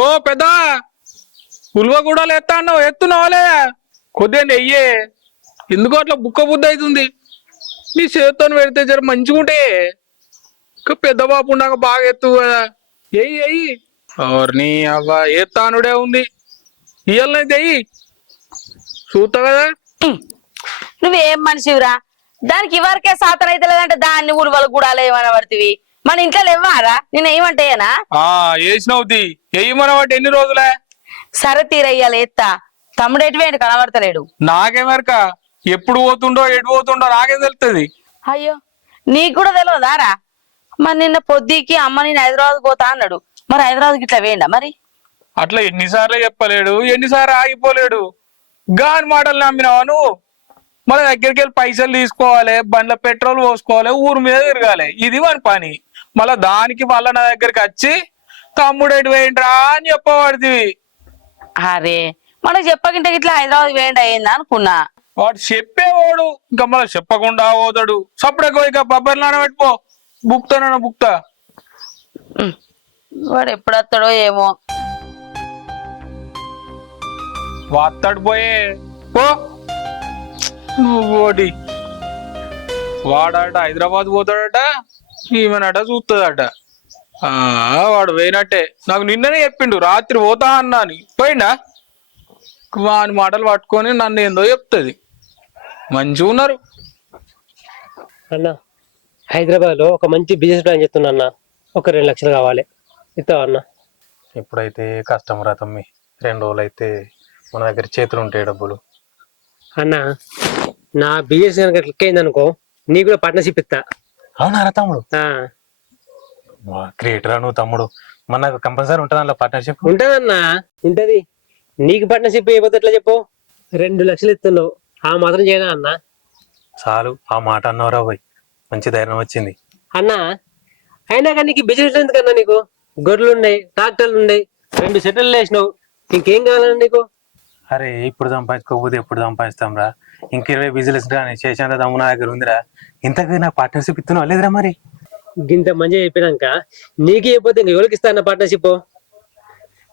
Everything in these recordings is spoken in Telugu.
ఓ పెద్ద ఉల్వ కూడా ఎత్తా అన్నావు ఎత్తున్నావాలే కొద్దిగా నెయ్యే ఎందుకో అట్లా బుక్క బుద్ధి అవుతుంది నీ చేతితో పెడితే జర మంచిగా ఉంటే ఇంకా పెద్ద బాబు ఉన్నాక బాగా ఎత్తు కదా ఎయ్యి ఎవరిని అవ్వ ఎత్తానుడే ఉంది ఇయ్యాలనైతే ఎయ్యి చూస్తా కదా నువ్వేం మనిషివిరా దానికి ఇవరకే సాతన అయితే లేదంటే దాన్ని ఉలువలు కూడా ఏమన్నా పడుతుంది మన ఇంట్లో ఇవ్వారా నేను ఏమంటేనా వేసినవుతి ఎయ్యమన వాటి ఎన్ని రోజులే సరే తీరయ్యాలి ఎత్తా తమ్ముడు ఎటువేంటి కనబడతలేడు నాకేమరక ఎప్పుడు పోతుండో ఎటు పోతుండో నాకేం తెలుస్తుంది అయ్యో నీకు కూడా తెలియదారా మరి నిన్న పొద్దుకి అమ్మ నేను హైదరాబాద్ పోతా అన్నాడు మరి హైదరాబాద్కి ఇట్లా వేయండా మరి అట్లా ఎన్నిసార్లు చెప్పలేడు ఎన్నిసార్లు ఆగిపోలేడు గాని మాటలు నమ్మినావా నువ్వు మన దగ్గరికి వెళ్ళి పైసలు తీసుకోవాలి బండ్ల పెట్రోల్ పోసుకోవాలి ఊరు మీద తిరగాలి ఇది మన పని మళ్ళా దానికి మళ్ళా నా దగ్గరికి వచ్చి తమ్ముడు ఎటు వేయండిరా అని చెప్పబడుతుంది అరే మనకు చెప్పకింటే ఇట్లా హైదరాబాద్ వేయండి అయిందా అనుకున్నా వాడు చెప్పేవాడు ఇంకా మళ్ళీ చెప్పకుండా పోతాడు సప్పుడెక్కువ ఇక బొబ్బరి నానబెట్టుకో బుక్తానన్నా బుక్తా వాడు ఎప్పుడు వస్తాడో ఏమో వాస్తాడు పోయే పో నువ్వు ఓడి వాడట హైదరాబాద్ పోతాడట ఈమెనట చూస్తుందట వాడు పోయినట్టే నాకు నిన్ననే చెప్పిండు రాత్రి పోతా అన్నా అని పోయిండా వాని మాటలు పట్టుకొని నన్ను ఏందో చెప్తుంది మంచిగా ఉన్నారు అన్న హైదరాబాద్ లో ఒక మంచి బిజినెస్ ప్లాన్ చేస్తున్నా అన్న ఒక 2 లక్షలు కావాలి ఇస్తావా అన్న ఇప్పుడైతే కష్టం రా తమ్మి 2 రోజులు అయితే మన దగ్గర చేతులు ఉంటాయి డబ్బులు అన్న నా బిజినెస్ కనుక క్లిక్ అయింది అనుకో నీ కూడా పార్ట్నర్షిప్ ఇస్తా అవునారా తమ్ముడు ఆ, గ్రేట్ రా నువ్వు తమ్ముడు మన కంపల్సరీ ఉంటుంది అందులో పార్ట్నర్షిప్ ఉంటదన్న ఉంటది నీకు పార్ట్నర్షిప్ అయిపోతే ఎట్లా చెప్పు 2 లక్షలు ఇస్తున్నావు ఆ మాత్రం చేయనా అన్న చాలు ఆ మాట అన్నవరా పోయి మంచి ధైర్యం వచ్చింది అన్న అయినా కానీ నీకు బిజినెస్ ఎందుకన్నా నీకు గొర్రెలు ఉన్నాయి ట్రాక్టర్లు ఉన్నాయి 2 సెటిల్ వేసినావు ఇంకేం కావాలన్నా నీకు అరే ఇప్పుడు సంపాదించుకోకపోతే ఎప్పుడు సంపాదిస్తాం రా ఇంక 20 బిజినెస్ కానీ చేసేంత దమ్ము నా దగ్గర ఉందిరా ఇంతకు నాకు పార్ట్నర్షిప్ ఇస్తున్నావు లేదురా మరి ఇంత మంచిగా చెప్పినాక నీకే అయిపోతే ఇంక ఎవరికి ఇస్తా అన్న పార్ట్నర్షిప్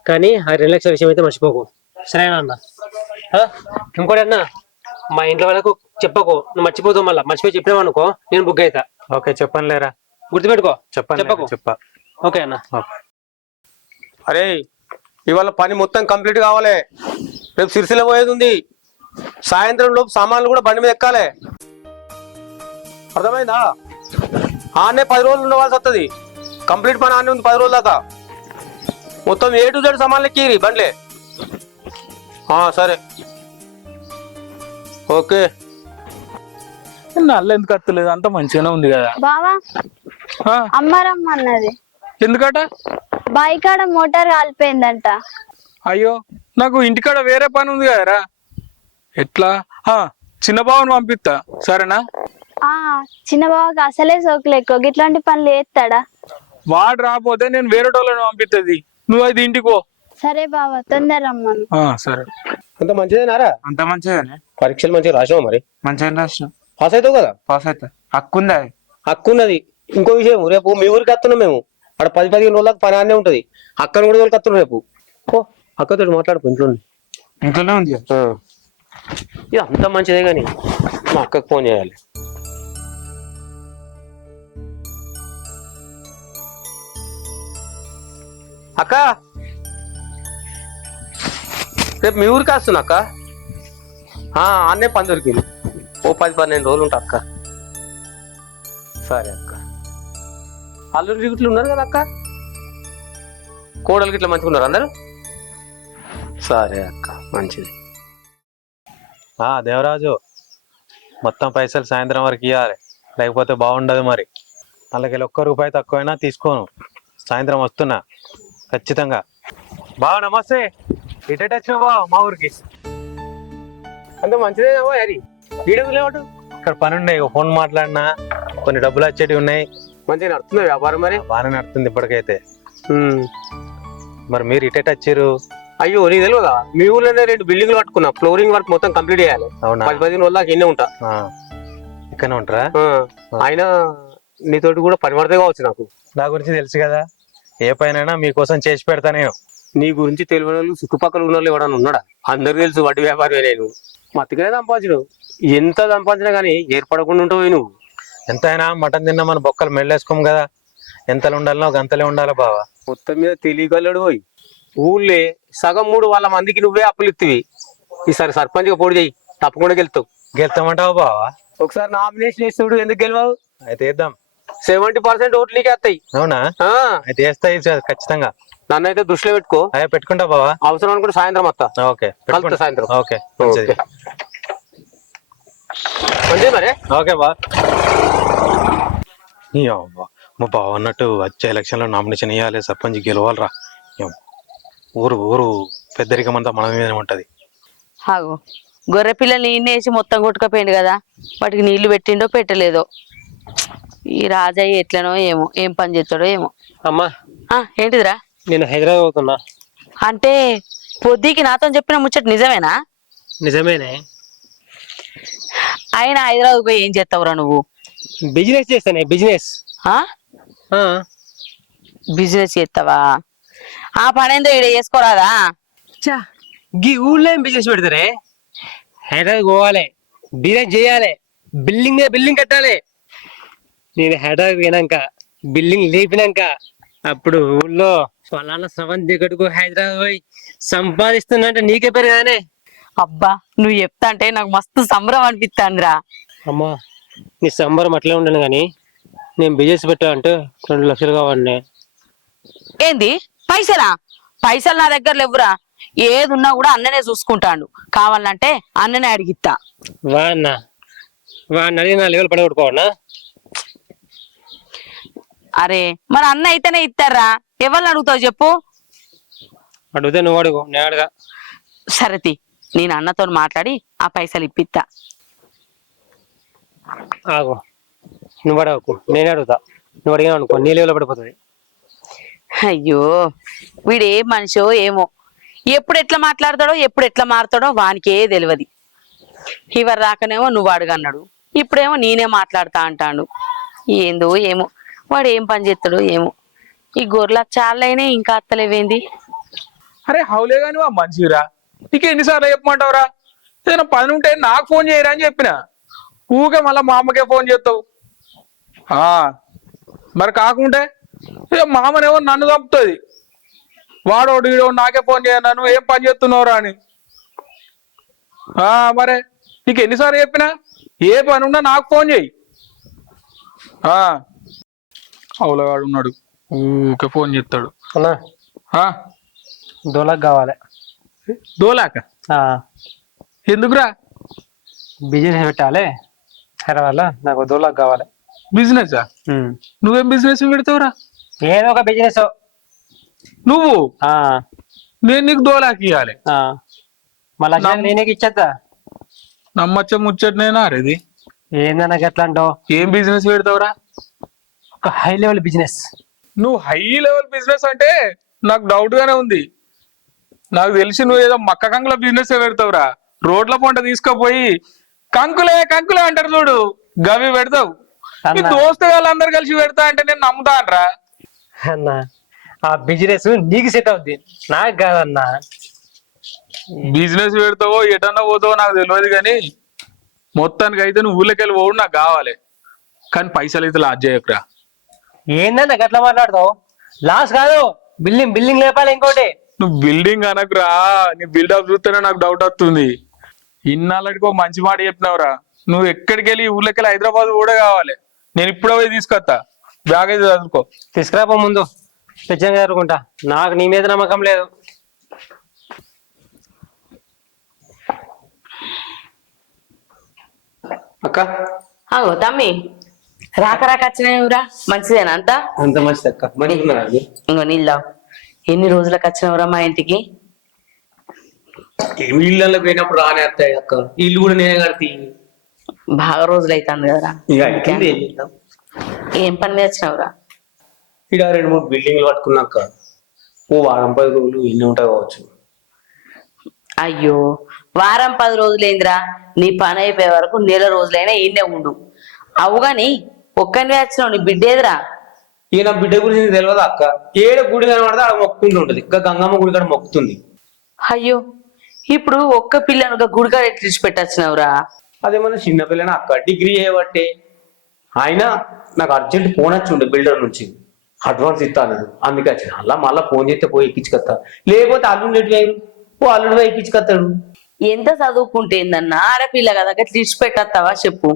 కానీ ఆ 2 లక్షల విషయం అయితే మర్చిపోకు సరేనా అన్న ఇంకోటి అన్న మా ఇంట్లో వాళ్ళకు చెప్పకు నువ్వు మర్చిపోతావు మళ్ళీ మర్చిపోయి చెప్పినావు అనుకో నేను బుక్ అవుతా ఓకే చెప్పను లేరా గుర్తుపెట్టుకో చెప్పకు చెప్పా ఓకే అన్న అరే ఇవాళ పని మొత్తం కంప్లీట్ కావాలి రేపు సిరిసిల్ల పోయేది ఉంది సాయంత్రం లోపు సామాన్లు కూడా బండి మీద ఎక్కాలి అర్థమైందా ఆనే 10 రోజులు ఉండవలసి వస్తుంది కంప్లీట్ పని ఆనే ఉంది 10 రోజుల దాకా మొత్తం A to Z సామాన్లు ఎక్కిరి బండ్లే సరే ఓకే నల్ల ఎందుకు అత్తలేదు అంత మంచిగానే ఉంది కదా బావా ఆ, అమ్మారమ్మన్నది ఎందుకట బాయికాడ మోటార్ కాలిపోయిందంట అయ్యో నాకు ఇంటికాడ వేరే పని ఉంది కదరా ఎట్లా చిన్న బావని పంపిస్తా సరేనా ఆ చిన్న బావకి అసలే సోకులు ఎక్కువ గిట్లాంటి పనులు చేస్తాడా వాడు రాకపోతే నేను వేరే వాళ్ళని పంపిస్తుంది నువ్వు అయితే ఇంటికి పో సరే బావా తొందర రమ్మను సరే అంత మంచిదేనారా అంత మంచిగానే పరీక్షలు మంచిగా రాసినావు మరి మంచిగా రాసిన పాస్ అవుతావు కదా పాస్ అవుతా హక్కుందా హక్కు ఉన్నది ఇంకో విషయం రేపు మీ ఊరికి వస్తున్నాం మేము అక్కడ 10-15 రోజులకు పని ఆనే ఉంటది అక్కను కూడా వాళ్ళకి వస్తున్నాం రేపు ఓ అక్కతో మాట్లాడుకో ఇంట్లో ఇంట్లోనే ఉంది ఇది అంత మంచిదే కానీ మా అక్కకు ఫోన్ చేయాలి అక్క రేపు మీ ఊరికి వస్తున్నా అక్క అన్నే పని దొరికింది ఓ 10-12 రోజులు ఉంటా అక్క సరే అక్క అల్లుడి గిట్లు ఉన్నారు కదా అక్క కోడలు గిట్ల మంచిగా ఉన్నారు అందరు సరే అక్క మంచిది దేవరాజు మొత్తం పైసలు సాయంత్రం వరకు ఇవ్వాలి లేకపోతే బాగుండదు మరి వాళ్ళకి 1 రూపాయి తక్కువైనా తీసుకోను సాయంత్రం వస్తున్నా ఖచ్చితంగా బావ నమస్తే ఇటేట వచ్చినావు బావ మా ఊరికి అంత మంచిదేనా అది వీడలేవాడు ఇక్కడ పని ఉన్నాయి ఫోన్ మాట్లాడినా కొన్ని డబ్బులు వచ్చేటివి ఉన్నాయి మంచిగా నడుతుంది వ్యాపారం మరి బాగానే నడుతుంది ఇప్పటికైతే మరి మీరు ఇటేట వచ్చారు అయ్యో నీకు తెలియదా మీ ఊర్లోనే 2 బిల్డింగ్లు కట్టుకున్నా ఫ్లోరింగ్ వర్క్ మొత్తం కంప్లీట్ చేయాలి అవునా 10-15 రోజుల దాకా ఎన్నే ఉంటా ఇక్కడనే ఉంటారా ఆయన నీతోటి కూడా పని పడితే కావచ్చు నాకు నా గురించి తెలుసు కదా ఏ పైన మీకోసం చేసి పెడతా నేను నీ గురించి తెలియని వాళ్ళు చుట్టుపక్కల ఉన్న వాళ్ళు ఎవడన్నా ఉన్నాడా? అందరు తెలుసు వడ్డీ వ్యాపారమే నేను. మత్తికనే సంపాదించడు. ఎంత సంపాదించినా కానీ ఏర్పడకుండా ఉంటావు నువ్వు. ఎంతైనా మటన్ తిన్నా మన బొక్కలు మెళ్ళేసుకోం కదా, ఎంతలు ఉండాలనో గంతలే ఉండాలి బావా. మొత్తం మీద తెలియగలడు పోయి ఊళ్ళే సగం 3 వాళ్ళ మందికి నువ్వే అప్పులు ఇత్తివి. ఈసారి సర్పంచ్గా పోటీ చేయి, తప్పకుండా గెలుతావు. గెలుతామంటావు బావా? ఒకసారి నామినేషన్ వేస్తాడు, ఎందుకు గెలవావు? అయితే వేద్దాం. 70% ఓట్లు నీకే వస్తాయి. అవునా? ఆ, అయితే వేస్తాయి ఖచ్చితంగా. నన్నైతే దృష్టిలో పెట్టుకో. అదే పెట్టుకుంటా బావా. అవసరం అనుకుంటే సాయంత్రం వస్తా. ఓకే కలుస్తా సాయంత్రం. ఓకే మంచిది. ఓకే. మంచిది మరి. ఓకే బా. మా బావ అన్నట్టు వచ్చే ఎలక్షన్ లో నామినేషన్ ఇవ్వాలి, సర్పంచ్ గెలవాలరా. ఊరు పెద్దరికం అంతా మన మీదనే ఉంటది. ఆగు, గొర్రె పిల్లల్ని వేసి మొత్తం కొట్టుకపోయిండు కదా, వాటికి నీళ్లు పెట్టిండో పెట్టలేదో. ఈ రాజయ్య ఎట్లనో ఏమో, ఏం పని చేస్తాడో ఏమో. అమ్మా ఏంటిదిరా? నేను హైదరాబాద్ పోతున్నా. అంటే పొద్దుకి నాతో చెప్పిన ముచ్చట నిజమేనా? నిజమేనే. ఆయన హైదరాబాద్ పోయి ఏం చేస్తావురా నువ్వు? బిజినెస్ చేస్తానే, బిజినెస్. బిజినెస్ చేస్తావా? ఆ పనేందో ఈడ చేసుకోరాదా? గీ ఊళ్ళో ఏం బిజినెస్ పెడతారే? హైదరాబాద్ పోవాలి, బిజినెస్ చేయాలి, బిల్డింగ్ కట్టాలి. నేను హైదరాబాద్ పోయినాక బిల్డింగ్ లేపినాక అప్పుడు ఊళ్ళో ఫలానా స్రవంతి దగ్గరకు హైదరాబాద్ పోయి సంపాదిస్తున్నా అంటే నీకే పేరు కదానే. అబ్బా, నువ్వు చెప్తా అంటే నాకు మస్తు సంబరం అనిపిస్తాందిరా. అమ్మా నీ సంబరం అట్లే ఉండను కానీ నేను బిజినెస్ పెట్టాలంటే 2 లక్షలు కావాలి. ఏంది పైసలా? పైసలు నా దగ్గర లేవురా. ఏది ఉన్నా కూడా అన్ననే చూసుకుంటాడు. కావాలంటే అన్ననే అడిగిస్తా. వాడిని అడిగి నా లెవెల్ పడగొట్టుకోవన్నా? అరే మరి అన్న అయితేనే ఇస్తారా, ఎవరిని అడుగుతావు చెప్పు? అడిగితే నువ్వు అడుగు, నేను అడగా. సరతి, నేను అన్నతో మాట్లాడి ఆ పైసలు ఇప్పిస్తా. ఆగు, నువ్వు అడగకు, నేనే అడుగుతా. నువ్వు అడిగినా అనుకో నీ లెవెల్ పడిపోతుంది. అయ్యో, వీడు ఏ మనిషో ఏమో, ఎప్పుడు ఎట్లా మాట్లాడతాడో ఎప్పుడు ఎట్లా మారుతాడో వానికే తెలియదు. ఇవరి రాకనేమో నువ్వు అడుగన్నాడు, ఇప్పుడేమో నేనే మాట్లాడతా అంటాడు. ఏందో ఏమో, వాడు ఏం పని చేస్తాడో ఏమో. ఈ గొర్రెల చాలైనా ఇంకా అత్తలేవేంది? అరే హౌలే గాని వా మంచిరా, నీకు ఎన్నిసార్లు చెప్పమంటావురా? ఏదైనా పని ఉంటే నాకు ఫోన్ చేయరా అని చెప్పిన. ఊకే మళ్ళా మా అమ్మకే ఫోన్ చేస్తావు. మరి కాకుంటే మామనేమో నన్ను చంపుతుంది. వాడోడు వీడో నాకే ఫోన్ చేయను, నువ్వు ఏం పని చేస్తున్నావురా అని. మరే నీకు ఎన్నిసార్లు చెప్పినా, ఏ పని ఉన్నా నాకు ఫోన్ చేయి. అవులగాడు ఉన్నాడు, ఊకే ఫోన్ చేస్తాడు. అన్నా దోలకు కావాలి. దోలాక ఎందుకురా? బిజినెస్ పెట్టాలి హైదరాబాద్లో, నాకు దోలకు కావాలి. బిజినెస్? నువ్వేం బిజినెస్ పెడతావురా? ఏదో ఒక బిజినెస్. నువ్వు? నేను నీకు దోలాకి ఇవ్వాలి. మళ్ళీ నేనే ఇచ్చేద్దా? నమ్మచ్చ ముచ్చటనేనా ఇది? ఏందన్నా ఎట్లా అంటావు? ఏం బిజినెస్ పెడతావురా? ఒక హై లెవెల్ బిజినెస్. నువ్వు హై లెవెల్ బిజినెస్ అంటే నాకు డౌట్ గానే ఉంది. నాకు తెలిసి నువ్వు ఏదో మక్క కంకుల బిజినెస్ పెడతావురా. రోడ్ల పంట తీసుకుపోయి కంకులే కంకులే అంటారు చూడు, గవి పెడతావు. నీ దోస్తు వాళ్ళందరూ కలిసి పెడతా అంటే నేను నమ్ముతానరా అన్నా. ఆ బిజినెస్ నీకు సెట్ అవుద్ది, నాకు కాదన్నా. బిజినెస్ పెడతావో ఎటన్నా పోతావో నాకు తెలియదు, కానీ మొత్తానికి అయితే నువ్వు ఊళ్ళకెళ్ళి పోవు నాకు కావాలి. కానీ పైసలు అయితే లాస్ చేయకురా. ఏందన్నా గట్లా మాట్లాడతావు? లాస్ కాదు, బిల్డింగ్ లేపాలి. ఇంకోటి, నువ్వు బిల్డింగ్ అనకురా, నీ బిల్డప్ చూస్తేనే నాకు డౌట్ వస్తుంది. ఇన్నాళ్ళకి ఒక మంచి మాట చెప్పినావురా. నువ్వు ఎక్కడికి వెళ్ళి ఊళ్ళకెళ్ళి హైదరాబాద్ కూడా కావాలి. నేను ఇప్పుడే పోయి తీసుకొస్తా. బ్యాగ్ అయితే చదువుకో. తీసుకురాపో ముందు, తెచ్చగా జరుపుకుంటా. నాకు నీ మీద నమ్మకం లేదు. అక్క అగో తమ్మి, రాక వచ్చినవురా? మంచిదేనా అంతా? అంత మంచిది అక్క. ఇంకో నీళ్ళు ఎన్ని రోజులకు వచ్చినవురా మా ఇంటికి? ఇళ్ళలో పోయినప్పుడు రానే వస్తాయి అక్క. ఇల్లు కూడా నేనే కడతీ. బాగా రోజులు అవుతుంది కదరా. ఏం పని మీద వచ్చినవురా? ఇక 2-3 బిల్డింగ్లు పట్టుకున్నాక ఓ వారం 10 రోజులు ఇన్ని ఉంటాయి కావచ్చు. అయ్యో, వారం 10 రోజులేందిరా? నీ పని అయిపోయే వరకు నెల రోజులైనా ఈయనే ఉండు. అవు గాని ఒక్కనివే వచ్చినావు, నీ బిడ్డేదిరా? ఇక నా బిడ్డ గురించి తెలియదు అక్క. ఏడ గుడి కనబడితే ఆడ మొక్కుకుంటూ ఉంటది. ఇంకా గంగమ్మ గుడి కాడ మొక్కుతుంది. అయ్యో ఇప్పుడు ఒక్క పిల్లను గుడిగా ఎట్లిసి పెట్టచ్చినవురా? అదేమన్నా చిన్నపిల్లన అక్క, డిగ్రీ చేయబట్టే. అయినా నాకు అర్జెంట్ ఫోన్ వచ్చి ఉండే బిల్డర్ నుంచి, అడ్వాన్స్ ఇస్తాను. అందుకే వచ్చిన. అలా మళ్ళీ ఫోన్ చేస్తే పోయి ఎక్కించుకొస్తా, లేకపోతే అల్లుడు ఎటు ఓ అల్లుడు పోయి ఎక్కించుకొస్తాడు. ఎంత చదువుకుంటే ఏందన్నా, ఆడపిల్ల కదా గట్ల ఇచ్చి పెట్టేస్తావా చెప్పు?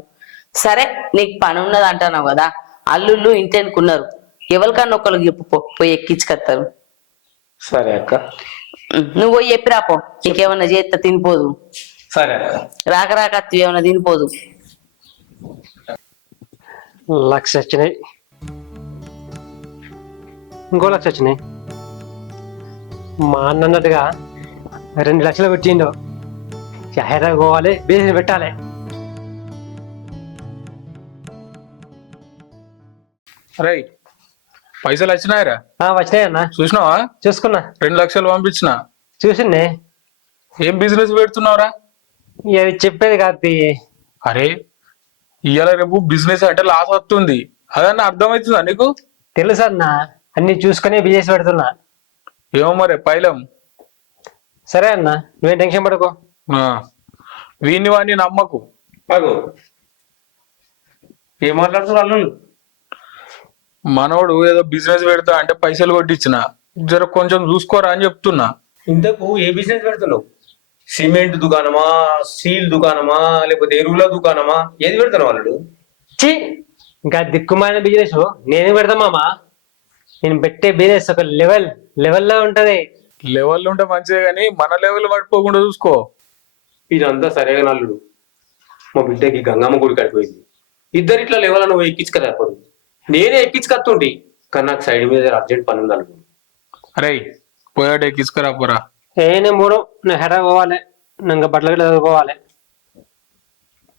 సరే నీకు పని ఉన్నది అంటున్నావు కదా, అల్లుళ్ళు ఇంటెనుకున్నారు, ఎవరికన్నా ఒకరికి చెప్పు, పోయి ఎక్కించుకొస్తారు. సరే అక్క. నువ్వు పోయి చెప్పిరాపో, నీకేమన్నా చేస్తా తినిపోదు. సరే అక్క. రాక రాక అత్తి ఏమన్నా తినిపోదు. 1,00,000 వచ్చినాయి, ఇంకో 1,00,000 వచ్చినాయి. మా అన్న అన్నట్టుగా 2 లక్షలు పెట్టిండు. హైదరాబాద్ పోవాలి, బిజినెస్ పెట్టాలి. అరే పైసలు వచ్చినాయిరా? వచ్చినాయన్నా, చూసినావా? చూసుకున్నా. 2 లక్షలు పంపించిన. చూసిండే. ఏం బిజినెస్ పెడుతున్నావురా? అది చెప్పేది కాదు. అరే ఇవాళ రేపు బిజినెస్ అంటే లాస్ వస్తుంది, అదన్నా అర్థమవుతుందా నీకు? తెలుసు అన్న, అన్ని చూసుకునే బిజినెస్ పెడుతున్నా. ఏమో మరి పైలం. సరే అన్న, నువ్వేం టెన్షన్ పడకు. వీడిని వాడిని నమ్మకు. అగో ఏం మాట్లాడుతున్నారు అల్లుళ్ళు? మనోడు ఏదో బిజినెస్ పెడతా అంటే పైసలు కొట్టించిన, జర కొంచెం చూసుకోరా అని చెప్తున్నా. ఇంతకు ఏ బిజినెస్ పెడుతున్నావు? సిమెంట్ దుకాణమా, స్టీల్ దుకాణమా, లేకపోతే ఎరువుల దుకాణమా? ఏది పెడుతున్నావు అల్లుడు? ఛీ, ఇంకా దిక్కుమాలిన బిజినెస్ నేనే పెడతా మామా. నేను పెట్టే బిజినెస్ ఒక లెవెల్లో ఉంటది. లెవెల్ ఉంటే మంచిదే కానీ మన లెవెల్ పడిపోకుండా చూసుకో. ఇదంతా సరేగా అల్లుడు. మా బిడ్డకి గంగమ్మ గుడి కడిపోయింది. ఇద్దరు ఇట్లా లెవెల్ నువ్వు ఎక్కించుకదా? నేనే ఎక్కించుకత్తుండి, కానీ నాకు సైడ్ మీద అర్జెంట్ పని ఉంది అల్లుడు. అరే పోయాడే తీసుకురా పోరా. నేను మూడు, నేను హైదరాబాద్ పోవాలి, ఇంకా బట్టలు గిట్ల చదువుకోవాలి.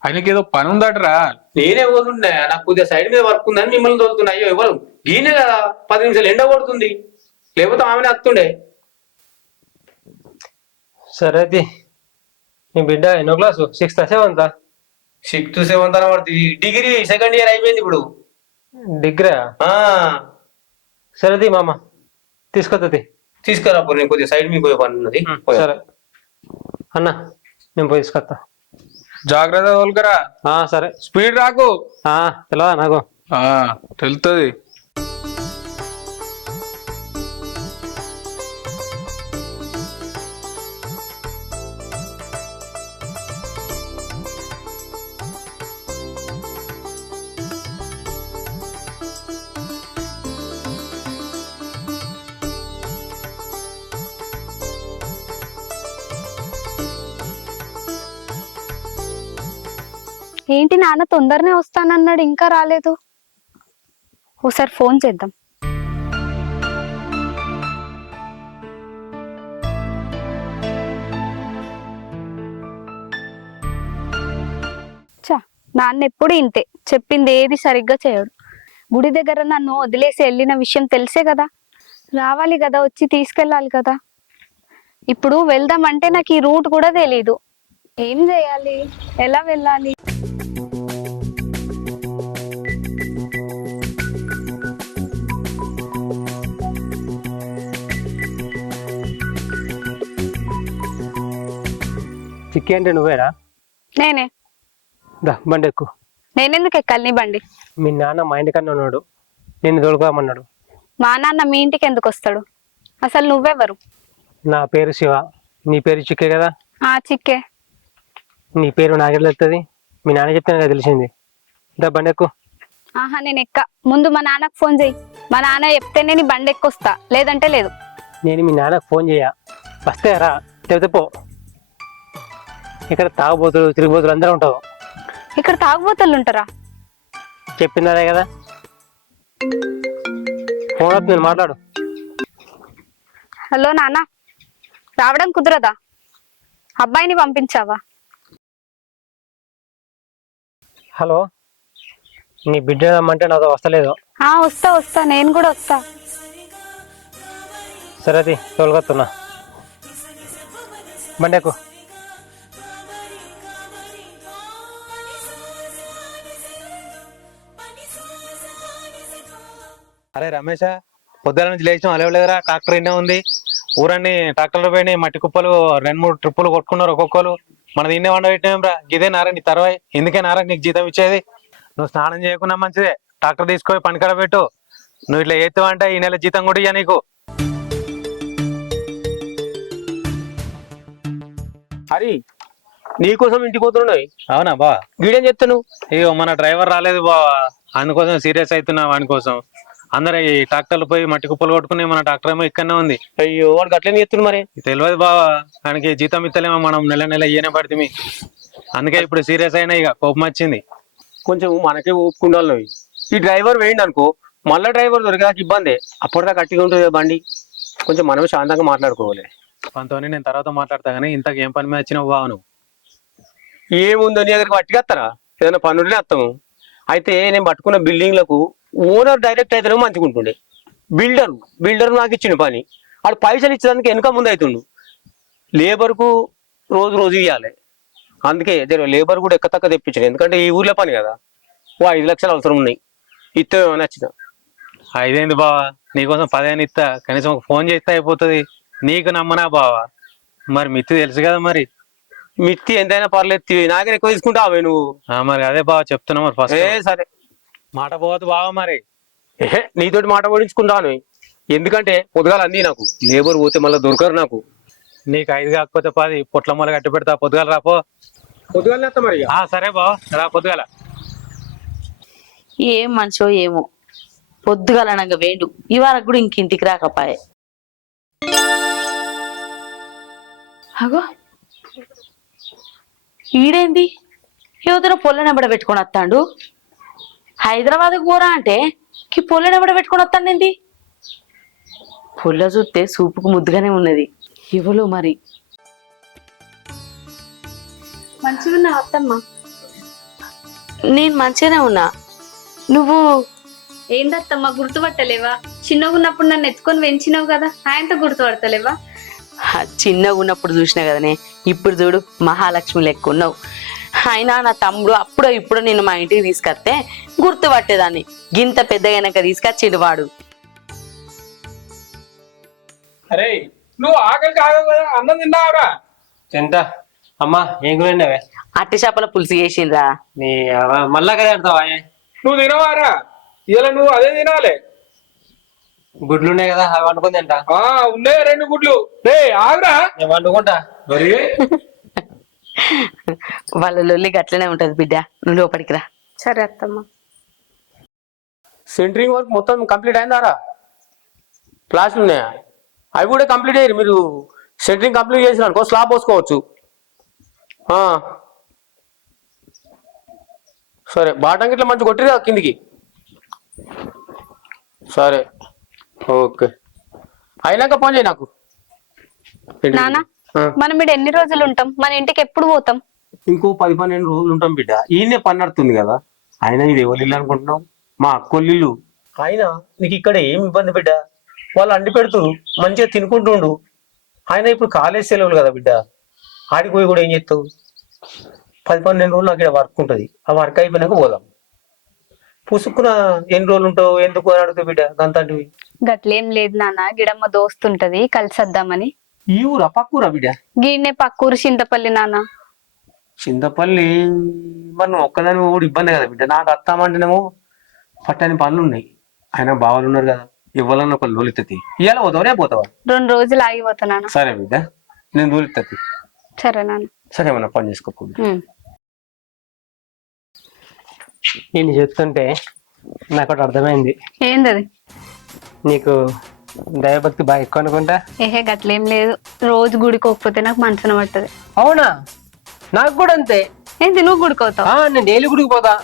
ఆయనకి ఏదో పని ఉందటరా. నేనే పోతుండే, నాకు కొద్దిగా సైడ్ మీద వర్క్ ఉందని మిమ్మల్ని తోలుతున్నా. అయ్యో ఎవరు గీనే కదా, 10 నిమిషాలు ఎండ కొడుతుంది, లేకపోతే ఆమెనే వస్తుండే. సరే అది. నీ బిడ్డ ఎన్నో class? 6th 7th? 6th 7th పడుతుంది. డిగ్రీ 2nd ఇయర్ అయిపోయింది ఇప్పుడు. డిగ్రీ? సరేది మామ, తీసుకొద్ది. తీసుకురా పో, నేను కొద్దిగా సైడ్ మీకు పోయే పని ఉన్నది. సరే అన్న, నేను పోయి తీసుకొస్తా. జాగ్రత్త తోలుకరా. సరే. స్పీడ్ రాకు. తెలియదా నాకు? తెలుస్తుంది. ఏంటి నాన్న తొందరనే వస్తానన్నాడు, ఇంకా రాలేదు. ఓసారి ఫోన్ చేద్దాం. నాన్న ఎప్పుడు ఇంతే, చెప్పింది ఏది సరిగ్గా చేయడు. గుడి దగ్గర నన్ను వదిలేసి వెళ్ళిన విషయం తెలిసే కదా, రావాలి కదా, వచ్చి తీసుకెళ్ళాలి కదా. ఇప్పుడు వెళ్దామంటే నాకు ఈ రూట్ కూడా తెలీదు. ఏం చేయాలి, ఎలా వెళ్ళాలి? చిక్కి అంటే నువ్వేనా? నేనే. బండి ఎక్కు. నేనెందుకు ఎక్కాలి నీ బండి? మీ నాన్న మా ఇంటికన్నా ఉన్నాడు, నిన్ను తోలుకోమన్నాడు. మా నాన్న మీ ఇంటికి ఎందుకు వస్తాడు? అసలు నువ్వెవరు? నా పేరు శివ, నీ పేరు చిక్కే కదా. చిక్కే. నీ పేరు నాకెట్లా తెలుస్తుంది? మీ నాన్న చెప్తే కదా తెలిసింది. బండి ఎక్కు. నేను ఎక్క. ముందు మా నాన్నకు ఫోన్ చెయ్యి. మా నాన్న చెప్తేనే నీ బండి ఎక్కొస్తా, లేదంటే లేదు. నేను మీ నాన్నకు ఫోన్ చేయ, వస్తే రా, లేకపోతే పో. ఇక్కడ తాగుబోతులు తిరిగిపోతులు అందరూ ఉంటావు. ఇక్కడ తాగుబోతులు ఉంటారా? చెప్పిందే కదా. ఫోన్ వస్తుంది, నేను మాట్లాడు. హలో నాన్న, రావడం కుదరదా? అబ్బాయిని పంపించావా? హలో, నీ బిడ్డ రమ్మంటే నాతో వస్తలేదు. వస్తా, నేను కూడా వస్తా. సరే అది తోలుకొస్తున్నా, బండి ఎక్కు. అరే రమేష, పొద్దుల నుంచి లేచినాం అలవలేదురా, ట్రాక్టర్ ఎన్నో ఉంది, ఊరన్నీ ట్రాక్టర్లు పోయినాయి, మట్టి కుప్పలు 2-3 ట్రిప్పులు కొట్టుకున్నారు ఒక్కొక్కరు. మన దీన్నే వండ పెట్టినాం రా. ఇదే నారా నీ తర్వాయి, ఎందుకే నారా నీకు జీతం ఇచ్చేది? నువ్వు స్నానం చేయకున్నా మంచిదే, ట్రాక్టర్ తీసుకొని పనికడ పెట్టు. నువ్వు ఇట్లా చేస్తావంటే ఈ నెల జీతం కూడా ఇయ్య నీకు. హరి, నీకోసం ఇంటికి పోతున్నాయి. అవునా బా? వీడేం చెప్తాను? ఇగో మన డ్రైవర్ రాలేదు బావా, అందుకోసం సీరియస్ అవుతున్నా వాని కోసం. అందరు ఈ ట్రాక్టర్లు పోయి మట్టి కుప్పలు కొట్టుకుని మన ట్రాక్టర్ ఏమో ఇక్కడనే ఉంది. అయ్యో, వాడికి అట్లనే చెప్తున్నా మరి. తెలియదు బావా, ఆయనకి జీతం ఇస్తలేమో, మనం నెల నెల ఇయ్యనే పడితే. అందుకే ఇప్పుడు సీరియస్ అయినా, ఇక కోపం వచ్చింది. కొంచెం మనకే ఒప్పుకుండాలి. ఈ డ్రైవర్ వేయండి అనుకో, మళ్ళా డ్రైవర్ దొరికేదాకా ఇబ్బంది. అప్పటిదాకా గట్టిగా ఉంటుంది కదా బండి. కొంచెం మనమే శాంతంగా మాట్లాడుకోవాలి. మనతో నేను తర్వాత మాట్లాడతా, కానీ ఇంతకు ఏం పని మీద వచ్చినావు బావ నువ్వు? ఏముందో నీ దగ్గరికి పట్టుకొస్తారా? ఏదైనా పనులనే వస్తాము. అయితే నేను పట్టుకున్న బిల్డింగ్లకు ఓనర్ డైరెక్ట్ అయితేనే మంచిగా ఉంటుండే. బిల్డర్ నాకు ఇచ్చిన పని, వాడు పైసలు ఇచ్చేదానికి వెనుక ముందు అవుతుండు. లేబర్కు రోజు ఇవ్వాలి. అందుకే లేబర్ కూడా ఎక్క తక్క తెప్పించాను, ఎందుకంటే ఈ ఊర్లో పని కదా. 5 లక్షలు అవసరం ఉన్నాయి, ఇస్తే నచ్చిన. ఐదేంది బావా, నీకోసం 10 ఇస్తా, కనీసం ఒక ఫోన్ చేస్తే అయిపోతుంది. నీకు నమ్మనా బావా? మరి మిత్తి తెలుసు కదా మరి. మిత్తి ఎంతైనా పర్లేదు, నాకే ఎక్కువ తీసుకుంటావే నువ్వు. మరి అదే బావ చెప్తున్నా మరి. ఫస్ట్ సరే మాట పోవద్దు బావ మరి. నీతోటి మాట పడించుకుంటాను, ఎందుకంటే పొద్దుగాల అంది నాకు. లేబర్ పోతే మళ్ళీ దొరకరు నాకు. నీకు 5 కాకపోతే 10 పొట్ల మొల కట్టి పెడతా, పొద్దుగాల రాపో. పొద్దుగాల మరి. సరే బావ, రా పొద్దుగాల. ఏం మనిషో ఏమో, పొద్దుగలనంగా వేండు ఇవాళ కూడా ఇంకింటికి రాకపాయే. అగో ఈడేంది యువతను పొల్లనెంబడ పెట్టుకొని వస్తాడు. హైదరాబాద్ కూర అంటే పొల్లనెంబడ పెట్టుకొని వస్తాండి. పొల్ల చూస్తే సూపుకు ముద్దుగానే ఉన్నది. ఇవ్వలు మరి మంచిగా ఉన్నావు అత్తమ్మ. నేను మంచిగానే ఉన్నా, నువ్వు ఏందత్తమ్మ గుర్తుపట్టలేవా? చిన్నగా ఉన్నప్పుడు నన్ను ఎత్తుకొని పెంచినావు కదా, ఆయనతో గుర్తుపడతలేవా? చిన్నగా ఉన్నప్పుడు చూసినా కదనే, ఇప్పుడు చూడు మహాలక్ష్మి లెక్క ఉన్నావు. అయినా నా తమ్ముడు అప్పుడో ఇప్పుడు నేను మా ఇంటికి తీసుకొస్తే గుర్తుపట్టేదాన్ని. గింత పెద్దగైనాక తీసుకొచ్చిండు వాడు. అరే నువ్వు ఆకలికి ఆగవు కదా, అన్నం తిన్నావురా? ఎంత అమ్మా, ఏం కూరండి? అట్టి చేపల పులుసు చేసిండ్రా. నీ మళ్ళా కదా అంటావా? నువ్వు తినవారా? ఇలా నువ్వు అదే తినాలి. గుడ్లు ఉన్నాయి కదా, అవి వండుకుంది అంట. ఉన్నాయి 2 గుడ్లు. రే ఆగురా, నేను వండుకుంటా. వాళ్ళ లొల్లి గట్లనే ఉంటది బిడ్డ, నువ్వు లోపలికి రా. సరే అత్తమ్మ. సెంటరింగ్ వర్క్ మొత్తం కంప్లీట్ అయిందారా? ప్లాస్లు ఉన్నాయా? అవి కూడా కంప్లీట్ అయ్యారు. మీరు సెంటరింగ్ కంప్లీట్ చేసిన అనుకో స్లాబ్ పోసుకోవచ్చు. సరే, బాటం గిట్లా మంచి కొట్టిరా కిందికి. సరే ఓకే, అయినాక ఫోన్ చేయి నాకు. నానా, మనం ఇక్కడ ఎన్ని రోజులు ఉంటాం? మన ఇంటికి ఎప్పుడు పోతాం? ఇంకో 10-12 రోజులు ఉంటాం బిడ్డ. ఈయనే పని నడుతుంది కదా. అయినా ఇది ఎవరి ఇల్లు అనుకుంటున్నావు? మా అక్కోళ్ళిల్లు. అయినా నీకు ఇక్కడ ఏమి ఇబ్బంది బిడ్డ? వాళ్ళు అండి పెడుతూ మంచిగా తినుకుంటుండు. ఆయన ఇప్పుడు కాలేజ్ సెలవులు కదా బిడ్డ, ఆడికి పోయి కూడా ఏం చేస్తావు? 10-12 రోజులు నాకు ఇక్కడ వర్క్ ఉంటుంది. ఆ వర్క్ అయిపోయినాక పోదాం. పుసుక్కున ఎన్ని రోజులు ఉంటావు ఎందుకు అని అడుగుతావు బిడ్డ గంతంటివి. గట్లేం లేదు నాన్న, గిడమ్మ దోస్తు ఉంటది, కలిసొద్దామని. ఈ ఊరా పక్కూరా బిడ్డ? గీడనే పక్కూరు చింతపల్లి నాన్న. చింతపల్లి? మరి నువ్వు ఒక్కదాని కూడా ఇబ్బంది కదా బిడ్డ. నాకు అత్తామంటేనేమో పట్టని పనులు ఉన్నాయి. ఆయన బావలు ఉన్నారు కదా, ఇవ్వాలన్న ఒక లోలితతి. ఇవాళ పోతావు, రేపు పోతావా? 2 రోజులు ఆగిపోతా నాన్న. సరే బిడ్డ, నేను లోలితతి. సరే నాన్న. సరే, ఏమన్నా పని చేసుకోకూడదు. నేను చెప్తుంటే నాకు ఒకటి అర్థమైంది. ఏందది? నీకు దైవభక్తి బాగా ఎక్కువ అనుకుంటా. ఏహే గట్లేం లేదు, రోజు గుడికి పోకపోతే నాకు మనసున పట్టది. అవునా? నాకు కూడా అంతే. ఏంది నువ్వు గుడికోతావు? నేను డైలీ గుడికి పోతా.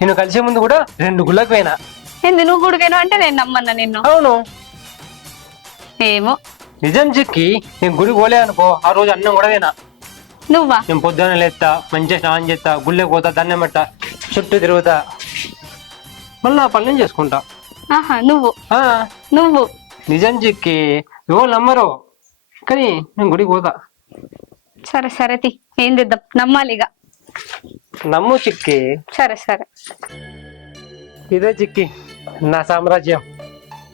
నేను కలిసే ముందు కూడా 2 గుళ్ళకి పోయినా. ఏంది నువ్వు గుడికైనా అంటే నేను నమ్మన్నా నిన్ను. అవును, ఏమో. నిజం చిక్కి నేను గుడికి పోలే అనుకో, ఆ రోజు అన్నం కూడా తినా. నువ్వా? నేను పొద్దున్న లేస్తా, మంచిగా స్నానం చేస్తా, గుళ్ళకి పోతా, దండం పెడతా, చుట్టూ తిరుగుతా, మళ్ళీ నా పనులు చేసుకుంటా. ఆహా, నువ్వు నువ్వు నిజం చిక్కి ఎవరు నమ్మరు, కానీ నేను గుడికి పోతా. సరే సరే తి, ఏం చేద్దాం, నమ్మాలిగా. నమ్ము చిక్కి. సరే సరే. ఇదే చిక్కి నా సామ్రాజ్యం.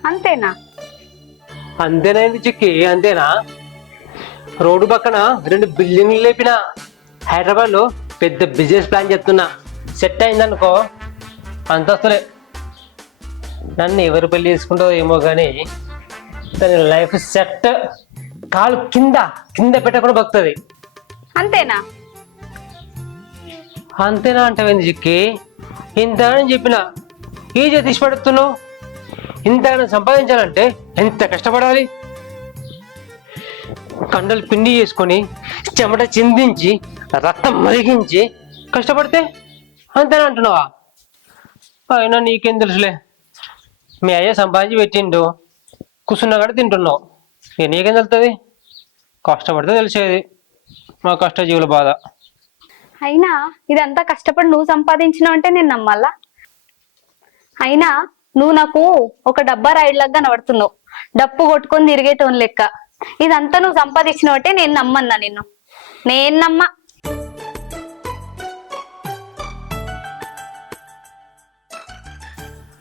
అంతేనా? అంతేనా ఏంది చిక్కి, అంతేనా? రోడ్డు పక్కన 2 బిల్డింగ్లు లేపిన, హైదరాబాద్ లో పెద్ద బిజినెస్ ప్లాన్ చెప్తున్నా. సెట్ అయిందనుకో అంతస్తులే. నన్ను ఎవరు పెళ్లి చేసుకుంటారో ఏమో కానీ దాని లైఫ్ సెట్. కాలు కింద కింద పెట్టకుండా బతుకుతుంది. అంతేనా? అంతేనా అంటావేంది చిక్కి? ఇంతగానే చెప్పిన ఈజీ తీసి పడుతున్నావు. ఇంతగానో సంపాదించాలంటే ఎంత కష్టపడాలి? కండలు పిండి చేసుకొని చెమట చిందించి రక్తం మరిగించి కష్టపడితే అంతేనా అంటున్నావా? అయినా నీకేం తెలుసులే, మీ అయ్య సంపాదించి పెట్టిండు, కూర్చున్నా కూడా తింటున్నావు. ఇక నీకేం తెలుస్తుంది? కష్టపడితే తెలిసేది మా కష్టజీవుల బాధ. అయినా ఇదంతా కష్టపడి నువ్వు సంపాదించినావు అంటే నేను నమ్మాలా? అయినా నువ్వు నాకు ఒక డబ్బా రైడ్ లాగా కనబడుతున్నావు, డప్పు కొట్టుకొని తిరిగేటోన్ లెక్క. ఇదంతా నువ్వు సంపాదించినావు అంటే నేను నమ్మన్నా నిన్ను, నేను నమ్మా.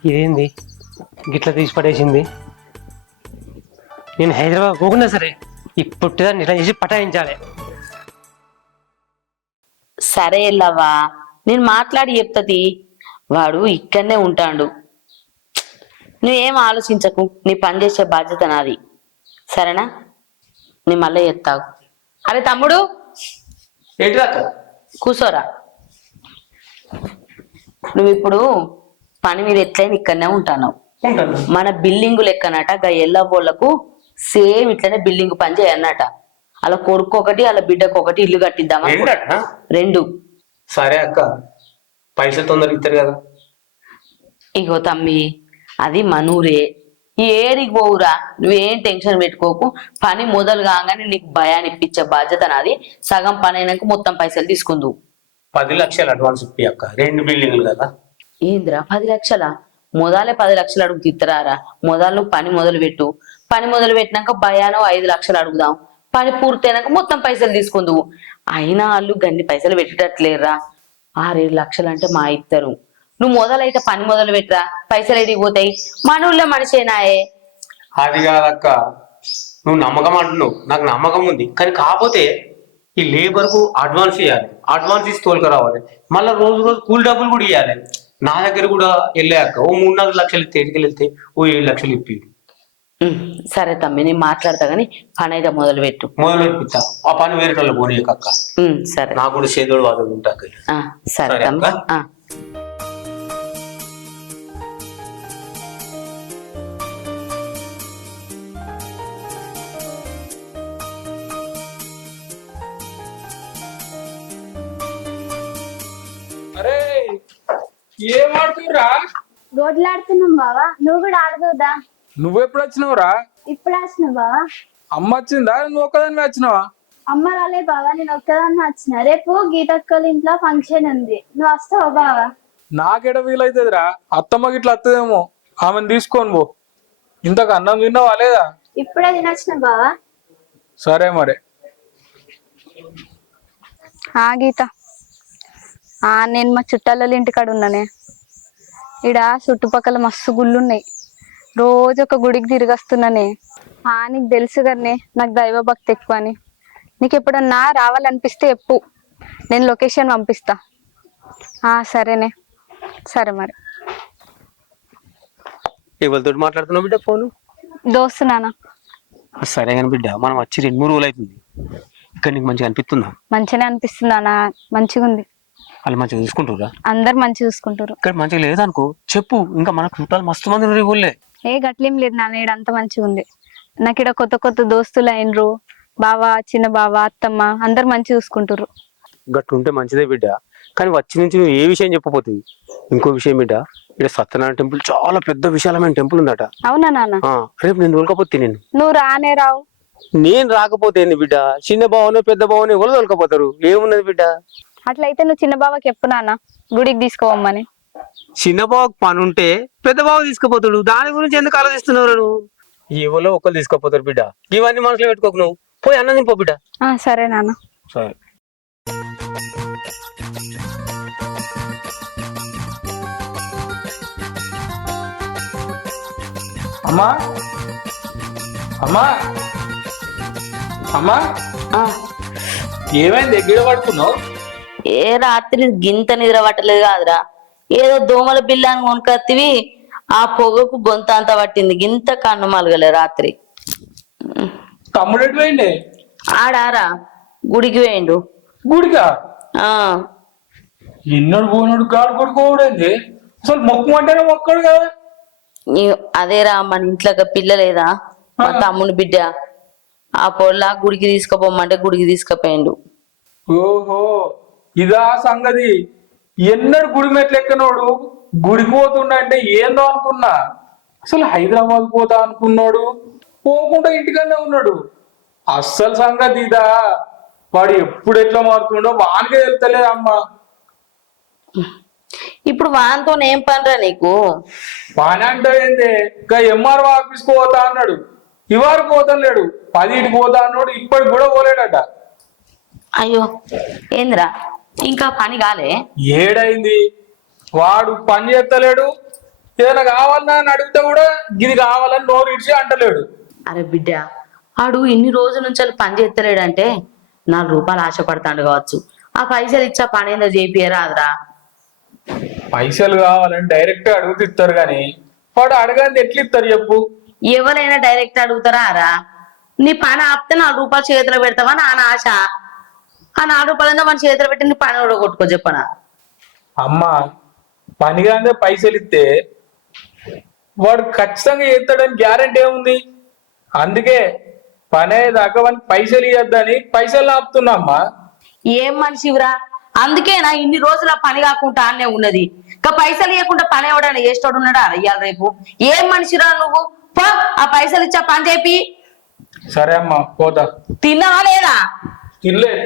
ఇదేంది గిట్లా తీసి పడేసింది? నేను హైదరాబాద్ పోకున్నా సరే ఈ పుట్టిదాన్ని ఇట్లా చేసి పటాయించాలి. సరే ఎల్లవ్వా, నేను మాట్లాడి చెప్తది. వాడు ఇక్కడనే ఉంటాడు, నువ్వేం ఆలోచించకు. నీ పని చేసే బాధ్యత నాది, సరేనా? నీ మళ్ళీ చెప్తావు. అరే తమ్ముడు, ఏంటిదా అక్క? కూసోరా. నువ్వు ఇప్పుడు పని మీద ఎట్లయినా ఇక్కడనే ఉంటాను. ఉంటాను. మన బిల్డింగు లెక్కనట గా ఎల్లవ్వోళ్లకు సేమ్ ఇట్లనే బిల్డింగ్ పని చేయన్నట. అలా కొడుకు ఒకటి అలా బిడ్డకు ఒకటి ఇల్లు కట్టిద్దామా? 2. సరే అక్క, పైసలు తొందరగా ఇస్తారు కదా. ఇగో తమ్మి, అది మనూరే, ఈ ఏరికి పోవురా. నువ్వేం టెన్షన్ పెట్టుకోకు. పని మొదలు కాగానే నీకు భయాన్ని ఇప్పించే బాధ్యత నాది. సగం పని అయినాక మొత్తం పైసలు తీసుకుందు. 10 లక్షలు అడ్వాన్స్ ఇప్పి అక్క, 2 బిల్డింగ్లు కదా. ఏందిరా 10 లక్షలా? మొదలే 10 లక్షలు అడుగు తిత్తరారా. మొదలు నువ్వు పని మొదలు పెట్టు. పని మొదలు పెట్టినాక భయానో 5 లక్షలు అడుగుదాం. పని పూర్తయినాక మొత్తం పైసలు తీసుకుందువు. అయినా వాళ్ళు గన్ని పైసలు పెట్టేటట్లేరా. 6-7 లక్షలు అంటే మా ఇద్దరు. నువ్వు మొదలైతే పని మొదలు పెట్టరా, పైసలు ఎడికి పోతాయి? మన ఊళ్ళో మనిషేనాయే. అది కాదక్క, నువ్వు నమ్మకం అంటున్నావు, నాకు నమ్మకం ఉంది. కానీ కాకపోతే ఈ లేబర్ కు అడ్వాన్స్ ఇవ్వాలి, అడ్వాన్స్ ఇచ్చి తోలుకు రావాలి. మళ్ళీ రోజు రోజు కూలి డబ్బులు కూడా ఇవ్వాలి. నా దగ్గర కూడా వెళ్ళాక ఓ 3-4 లక్షలు తేలికలు వెళ్తే ఓ 7 లక్షలు ఇప్పి. సరే తమ్మి, నేను మాట్లాడతా గానీ పని అయితే మొదలు పెట్టు. మొదలు పెట్టిస్తా. ఆ పని వేరే వాళ్ళు పోనీయక్క. సరే, నాకు కూడా చేదోడు వాదోడు ఉంటా. సరే తమ్మి. అరే ఏం ఆడుతురా? గోడ్లాడుతున్నాం బావా, నువ్వు కూడా ఆడుదా? నువ్వెప్పుడు వచ్చినావురా? ఇప్పుడు వచ్చిన బావా. అమ్మ వచ్చిందా, నువ్వు ఒక్కదాన్ని వచ్చినావా? అమ్మ రాలే బావా, నేను ఒక్కదాన్ని వచ్చిన. రేపు గీతక్కల ఇంట్లో ఫంక్షన్ ఉంది, నువ్వు వస్తావా బావా? నాకెడ వీలైతుందిరా, అత్తమ్మ గిట్లా వస్తుందేమో, ఆమెను తీసుకొని పో. ఇంతకు అన్నం తిన్నావా లేదా? ఇప్పుడే తినొచ్చిన బావా. సరే మరి. గీత, నేను మా చుట్టాల ఇంటికాడ ఉన్నానే. ఈడ చుట్టుపక్కల మస్తు గుళ్ళు ఉన్నాయి, రోజు ఒక గుడికి తిరిగి వస్తున్నానే. నీకు తెలుసు కదనే నాకు దైవ భక్తి ఎక్కువ అని. నీకు ఎప్పుడన్నా రావాలనిపిస్తే చెప్పు, నేను లొకేషన్ పంపిస్తా. సరేనే, సరే మరి. ఎవరితో మాట్లాడుతున్నావు బిడ్డ ఫోను? దోస్తు నాన్న. సరే కానీ బిడ్డ, మనం వచ్చి 2-3 రోజులు అవుతుంది. ఇక్కడ నీకు మంచిగా అనిపిస్తుందా? మంచిగానే అనిపిస్తుంది నాన్న, మంచిగా ఉంది. వాళ్ళు మంచిగా చూసుకుంటారా? అందరు మంచిగా చూసుకుంటారు. ఇక్కడ మంచిగా లేదనుకో చెప్పు, ఇంకా మన చుట్టాలు మస్తు మంది ఉన్నారు ఈ ఊళ్ళే. గట్లేం లేదు నాన్న, ఈడంతా మంచిగా ఉంది. నాకు ఇక్కడ కొత్త కొత్త దోస్తులు అయినరు. బావ, చిన్న బావ, అత్తమ్మ అందరు మంచిగా చూసుకుంటారు. గట్టు ఉంటే మంచిదే బిడ్డ. కానీ వచ్చి నుంచి నువ్వు ఏ విషయం చెప్పబోతుంది? ఇంకో విషయం బిడ్డ, ఇక్కడ సత్యనారాయణ టెంపుల్ చాలా పెద్ద విశాలమైన టెంపుల్ ఉందట. అవునా నాన్న? రేపు నేను తోలుకపోతే నువ్వు రానే రావు. నేను రాకపోతే ఏంది బిడ్డ? చిన్న బావను పెద్ద బావని ఎవరు తోలుకపోతారు? ఏమున్నది బిడ్డ? అట్లయితే నువ్వు చిన్న బావకి చెప్పు నాన్న, గుడికి తీసుకోవమ్మని. చిన్న బావకు పని ఉంటే పెద్ద బావ తీసుకుపోతాడు, దాని గురించి ఎందుకు ఆలోచిస్తున్నారు? నువ్వు ఎవరో ఒకరు తీసుకుపోతారు బిడ్డ, ఇవన్నీ మనసులో పెట్టుకోకు. నువ్వు పోయి అన్నం తినిపో బిడ్డ. సరే నాన్న. సరే. అమ్మా అమ్మా అమ్మా ఆ, ఏమైంది ఎగ్గిడ పడుతున్నావు? ఏ రాత్రి గింత నిద్ర పట్టలేదు కాదురా, ఏదో దోమల బిల్లాన్ని కొనుకత్తివి, ఆ పొగకు గొంత అంతా పట్టింది, గింత కన్ను మలగలే రాత్రి. తమ్ముడు ఎటు పోయిండే? ఆడారా గుడికి వేయండు. గుడికా? ఆ ఎన్నడు పోయినాడు గాడు కొడుకోవడండి. అసలు మొక్కు అంటేనే మొక్కడు కదా. అదేరా మన ఇంట్లో పిల్ల లేదా, మా తమ్ముని బిడ్డ, ఆ పొల్ల గుడికి తీసుకుపోమంటే గుడికి తీసుకుపోయిండు. ఓహో ఇదా సంగతి. ఎన్నడు గుడి మెట్లు ఎక్కనోడు గుడికి పోతుండంటే ఏందో అనుకున్నా. అసలు హైదరాబాద్ పోతా అనుకున్నాడు, పోకుండా ఇంటికన్నా ఉన్నాడు. అస్సలు సంగతి ఇదా. వాడు ఎప్పుడు ఎట్లా మారుతుండో వానికే తెలుస్తలేదమ్మా. ఇప్పుడు వానితో ఏం పనిరా నీకు? పని అంటే ఏంది, ఇంకా ఎంఆర్ఓ ఆఫీస్కి పోతా అన్నాడు, ఇవారు పోతలేడు. 10కి పోతా అన్నాడు, ఇప్పటికి కూడా పోలేడట. అయ్యో ఏందిరా ఇంకా పని కాలే? ఏడైంది, వాడు పని చేస్తలేడు. ఏదైనా కావాలన్నా అని అడిగితే కూడా ఇది కావాలని నోరు ఇచ్చి అంటలేడు. అరే బిడ్డ, ఆడు ఇన్ని రోజుల నుంచి పని చేస్తలేడంటే 4 రూపాయలు ఆశపడతాడు కావచ్చు. ఆ పైసలు ఇచ్చా పని ఏందో చేపియరాదురా. పైసలు కావాలని డైరెక్ట్ అడుగుతూ ఇస్తారు కానీ వాడు అడగంది ఎట్లా ఇస్తారు చెప్పు? ఎవరైనా డైరెక్ట్ అడుగుతారా రా? నీ పని ఆపితే 4 రూపాయలు చేతిలో పెడతావా నాన్న ఆశ? ఆ 4 రూపాయలు మన చేతిలో పెట్టి నీ పని కూడా కొట్టుకో చెప్పనా? అమ్మ పనిగానే పైసలు ఇస్తే వాడు ఖచ్చితంగా చేస్తాడని గ్యారెంటీ ఏముంది? అందుకే పని అయ్యేదాకా వానికి పైసలు ఇవ్వద్దని పైసలు ఆపుతున్నా అమ్మా. ఏం మనిషివిరా, అందుకేనా ఇన్ని రోజులు ఆ పని కాకుండా అన్నే ఉన్నది. ఇంకా పైసలు ఇవ్వకుండా పని ఎవడైనా చేస్తాడు ఉన్నాడా ఇవాళ రేపు? ఏం మనిషిరా నువ్వు? పో, ఆ పైసలు ఇచ్చా పని చేపి. సరే అమ్మా పోతా. తిన్నావా లేదా?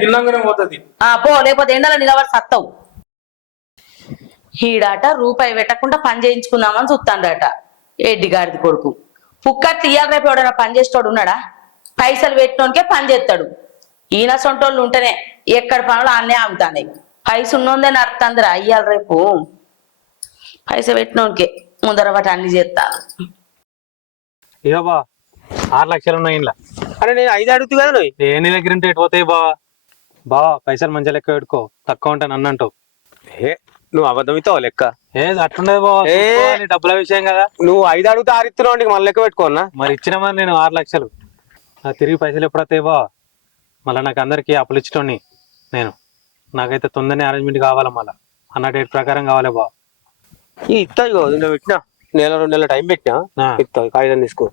తిన్నాగానే పోతుంది. పో, లేకపోతే ఎండలో నిలబడి సత్తవు. ఈడాట రూపాయి పెట్టకుండా పని చేయించుకుందామని చూస్తాడట ఎడ్డిగాడిది కొడుకు. పుక్కట్లు ఇయ్యాల రేపు ఎవడైనా పని చేసేటోడు ఉన్నాడా? పైసలు పెట్టినోనికే పని చేస్తాడు. ఈయన సొంటోళ్ళు ఉంటేనే ఎక్కడ పనులు అన్నే ఆగుతాయి. పైస ఉన్నోందే నడుతుందిరా ఇయ్యాల రేపు. పైస పెట్టినోనికే ముందర బట్టి అన్ని చేస్తాను. ఇక బా 6 లక్షలు ఉన్నాయి ఇంట్లో. అరే నేను 5 అడుగుతు కదా నువ్వు. ఏ నీ దగ్గర ఉంటే ఎటు పోతాయి బావా? బావా పైసలు మంచిగా లెక్క పెట్టుకో, తక్కువ ఉంటాను అన్నంటావు. నువ్వు అబద్ధం ఇస్తావు లెక్క. అట్లుండదు బావా, చూసుకోవాలి, డబ్బుల విషయం కదా. నువ్వు 5 అడుగుతూ 6 ఇస్తున్నావు, నీకు మళ్ళీ లెక్క పెట్టుకోనా? మరి ఇచ్చిన మరి నేను 6 లక్షలు తిరిగి పైసలు ఎప్పుడైతే బావా? మళ్ళీ నాకు అందరికి అప్పులు ఇచ్చటోని నేను. నాకైతే తొందరనే అరేంజ్మెంట్ కావాలి, మళ్ళీ అన్న డేట్ ప్రకారం కావాలి బావ. ఇస్తావు నువ్వు పెట్టినా, 1-2 నెలల టైం పెట్టినా ఇస్తావు. కాగితం తీసుకో,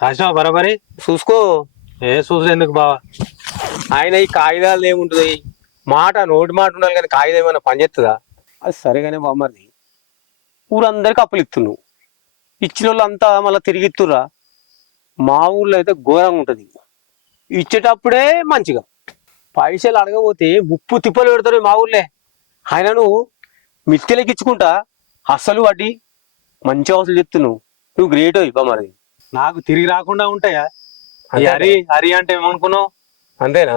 రాసినావా బరాబరి? చూసుకో. చూసి ఎందుకు బావా? ఆయన ఈ కాగితాలు ఏముంటుంది, మాట నోటి మాట ఉండాలి కానీ కాగితం ఏమైనా పనిచేస్తుందా? అది సరేగానే బామ్మది. ఊరందరికి అప్పులు ఇస్తున్నావు, ఇచ్చిన వాళ్ళు అంతా మళ్ళీ తిరిగి ఇస్తుర్రా. మా ఊర్లో అయితే ఘోరంగా ఉంటుంది. ఇచ్చేటప్పుడే మంచిగా, పైసలు అడగపోతే 30 తిప్పలు పెడతారు మా ఊర్లే. ఆయన నువ్వు మిత్తెలకి ఇచ్చుకుంటా అస్సలు వడ్డీ మంచి అవసరం చెప్తున్నావు. నువ్వు గ్రేట్ ఇవ్వ మరి. నాకు తిరిగి రాకుండా ఉంటాయా? హరి హరి అంటే ఏమనుకున్నావు? అంతేనా?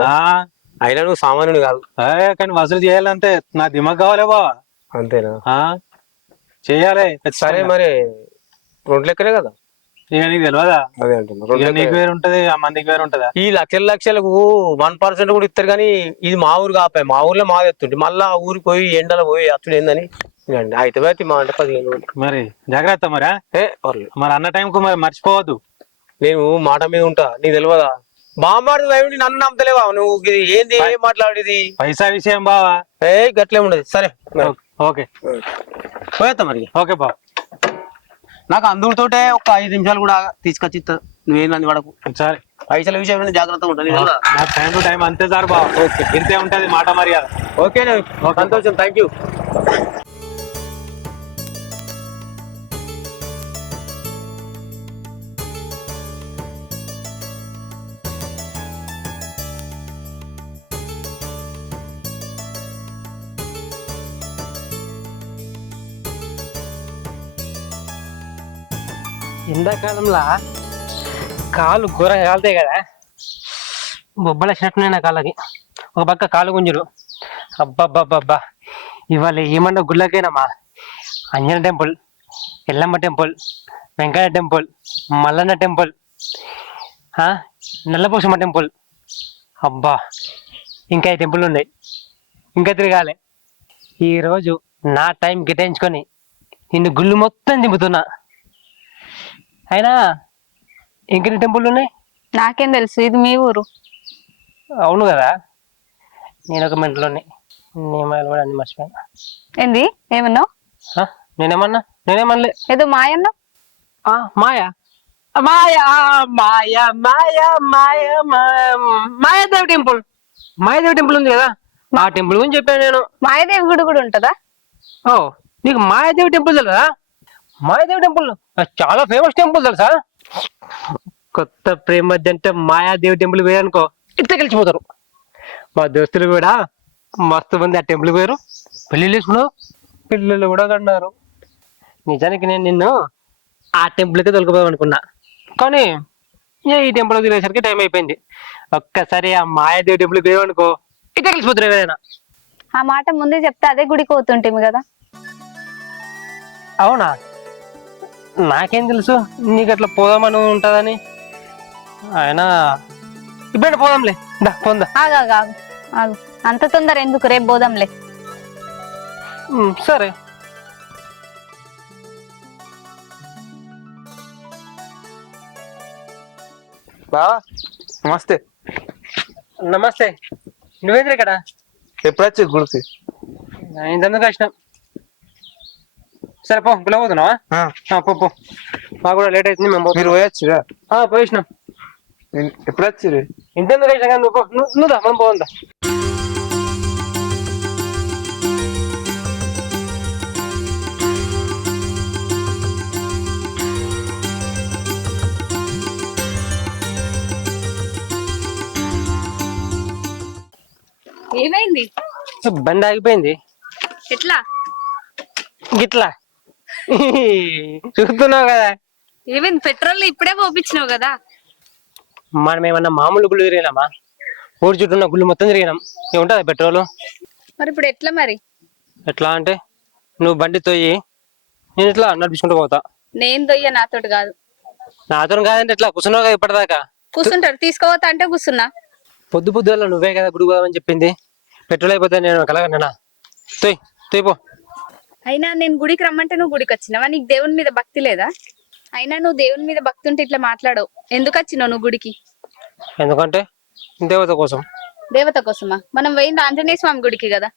అయినా నువ్వు సామాన్యుడు కాదు. కానీ వసూలు చేయాలంటే నా దిమాగ్ కావాలి బావా. అంతేనా? చెయ్యాలి. సరే మరి 2 లెక్కలే కదా. ఇక నీకు తెలియదా? అదే అంటున్నా, నీకు వేరు ఉంటది, ఆ మందికి వేరు ఉంటదా? ఈ లక్షలకు 1% కూడా ఇస్తారు కానీ ఇది మా ఊరు కాపాయి. మా ఊర్లో మాది ఎత్తుంటే మళ్ళా ఆ ఊరికి పోయి ఎండలో పోయి అచ్చుడు ఏందని అయితే మా అంటే 15 రోజులు. మరి జాగ్రత్త. మరి మరి అన్న టైంకు మరి మర్చిపోవద్దు. నేను మాట మీద ఉంటా, నీకు తెలియదా? బామ్మాడి నన్ను నమ్మతలేవా నువ్వు? ఏంది ఏం మాట్లాడేది? పైసా విషయం బావా. గట్లే ఉండదు. సరే ఓకే పోయేస్తా మరి. ఓకే బావ. నాకు అందుతోటే ఒక 5 నిమిషాలు కూడా తీసుకొచ్చి ఇస్తా. నువ్వేం నంది పడకు. సరే పైసల విషయం జాగ్రత్తగా ఉంటుంది. నాకు టైం టు టైం అంతే సార్ బావ. ఇంతే ఉంటది మాట మర్యాద. ఓకే సంతోషం, థ్యాంక్ యూ. ఎండాకాలంలో కాళ్ళు ఘోరంగా కాలుతాయి కదా, బొబ్బలు వచ్చినట్టున్నాయి నా కాళ్ళకి. ఒక పక్క కాలు గుంజుడు. అబ్బబ్బబ్బబ్బా, ఇవాళ ఏమన్నా గుళ్ళకైనామా? Anjana temple, Yellamma temple, Venkayya temple, Mallanna temple, Nallaposhamma temple. అబ్బా, ఇంకా ఈ టెంపుల్ ఉన్నాయి, ఇంకా తిరగాలి. ఈరోజు నా టైం కేటాయించుకొని నిన్ను గుళ్ళు మొత్తం దింపుతున్నా. అయినా ఇంకెన్ని టెంపుల్ ఉన్నాయి? నాకేం తెలుసు, ఇది మీ ఊరు. అవును కదా, నేను ఒక మెంటలోని నియమాలు కూడా అన్ని మర్చిపోయినా. ఏంది ఏమన్నావు? నేనేమనలే. ఏదో మాయన్నావు. మాయా మాయా మాయా మాయా మాయా మాయాదేవి టెంపుల్. మాయాదేవి టెంపుల్ ఉంది కదా, ఆ టెంపుల్ గురించి చెప్పాను నేను. మాయాదేవి గుడి కూడా ఉంటుందా? ఓ, నీకు మాయాదేవి టెంపుల్ తెలుసా? మాయాదేవి టెంపుల్ చాలా ఫేమస్ టెంపుల్ తెలుసా? కొత్త ప్రేమ జంట మాయాదేవి టెంపుల్ పోయానుకో ఇట్లా కలిసిపోతారు. మా దోస్తులు కూడా మస్తు మంది ఆ టెంపుల్ పోయారు, పెళ్లిళ్ళు వేసుకున్నావు, పిల్లలు కూడా కన్నారు. నిజానికి నేను నిన్ను ఆ టెంపుల్కి తొలగిపోదాం అనుకున్నా, కానీ ఈ టెంపుల్ తినేసరికి టైం అయిపోయింది. ఒక్కసారి ఆ మాయాదేవి టెంపుల్ పోయామనుకో ఇట్లా కలిసిపోతారు ఎవరైనా. ఆ మాట ముందే చెప్తే అదే గుడికి పోతుంటేమి కదా. అవునా? నాకేం తెలుసు నీకు అట్లా పోదామని ఉంటుందని. అయినా ఇప్పుడైనా పోదాంలే, పోందా. ఆగు ఆగు ఆగు ఆగు, అంత తొందర ఎందుకు, రేపు పోదాంలే. సరే. బావా నమస్తే. నమస్తే. నువ్వేంద్ర ఇక్కడ? ఎప్పుడు వచ్చి గుడికి? ఇంతెందుకు వచ్చినాం. సరే పో, గుళ్ళ పోతున్నావా? పో పో, మాకు కూడా లేట్ అవుతుంది, మేము మీరు పోయొచ్చురా? పోయినాం. ఎప్పుడు వచ్చి? ఇంతెందుకు వచ్చినా కానీ నువ్వు దా, మనం పోదా. ఏమైంది? బండి ఆగిపోయింది. ఎట్లా? గిట్లా చూస్తున్నావు కదా. ఏమైంది? పెట్రోల్ ఇప్పుడే పోపించినావు కదా. మనం ఏమన్నా మామూలు గుళ్ళు తిరిగినామా? ఊరి చుట్టూ ఉన్న గుళ్ళు మొత్తం తిరిగినాం, ఏముంటుందా పెట్రోల్? మరి ఇప్పుడు ఎట్లా మరి? ఎట్లా అంటే నువ్వు బండి తోయి, నేను ఇట్లా నడిపించుకుంటూ పోతా. నేను దొయ్య, నాతోటి కాదు. నాతో కాదంటే ఎట్లా కూర్చున్నావు కదా ఇప్పటిదాకా. కూర్చుంటారు, తీసుకోవతా అంటే కూర్చున్నా. పొద్దు పొద్దుల నువ్వే కదా గుడి పోదామని చెప్పింది. పెట్రోల్ అయిపోతే నేను కలగన్నా. తోయ్ తోయ్ పో. అయినా నేను గుడికి రమ్మంటే నువ్వు గుడికి వచ్చినావా? నీకు దేవుని మీద భక్తి లేదా? అయినా నువ్వు దేవుని మీద భక్తి ఉంటే ఇట్లా మాట్లాడవు. ఎందుకు వచ్చినావు నువ్వు గుడికి? ఎందుకంటే దేవత కోసం. దేవత కోసమా? మనం పోయింది ఆంజనేయ స్వామి గుడికి కదా.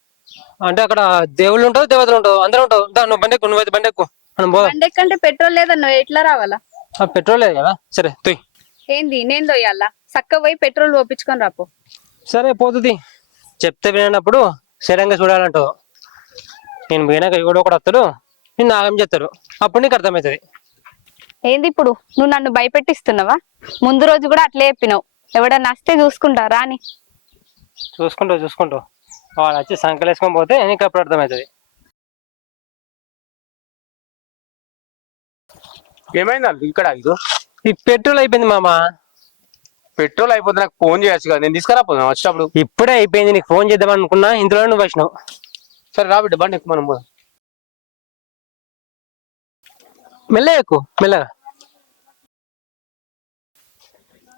అంటే అక్కడ దేవుళ్ళు ఉంటావు, దేవతలు ఉంటావు, అందరూ ఉంటావు. నువ్వు బండి ఎక్కువ, నువ్వైతే బండి ఎక్కువ, మనం పోదాం. బండి ఎక్కంటే పెట్రోల్ లేదన్నా ఎట్లా రావాలా? పెట్రోల్ లేదు కదా. సరే తోయ్. ఏంది నేను దొయ్యాలా? చక్క పోయి పెట్రోల్ పోపించుకొని రాపో. సరే పోతుంది. చెప్తే వినప్పుడు సడన్గా చూడాలంటావు. నేను పోయినాక ఎవడో ఒకడు వస్తాడు, నిన్ను ఆగం చేస్తాడు, అప్పుడు నీకు అర్థమవుతుంది. ఏంది ఇప్పుడు నువ్వు నన్ను భయపెట్టిస్తున్నావా? ముందు రోజు కూడా అట్లే చెప్పినావు, ఎవడన్నా వస్తే చూసుకుంటా రాని. చూసుకుంటావు వాడు వచ్చి సంకలేసుకొని పోతే నీకు అప్పుడు అర్థమవుతుంది. ఏమైంది ఇక్కడ? ఇదో ఈ పెట్రోల్ అయిపోయింది మామ. పెట్రోల్ అయిపోతే నాకు ఫోన్ చేయొచ్చు కదా, నేను తీసుకురాపోతున్నా వచ్చేటప్పుడు. ఇప్పుడే అయిపోయింది, నీకు ఫోన్ చేద్దాం అనుకున్నా, ఇందులో నువ్వు వచ్చినావు. సరే రాబిడ్డ, బండి ఎక్కువ మనం పోదాం. మెల్లగా ఎక్కువ, మెల్లగా.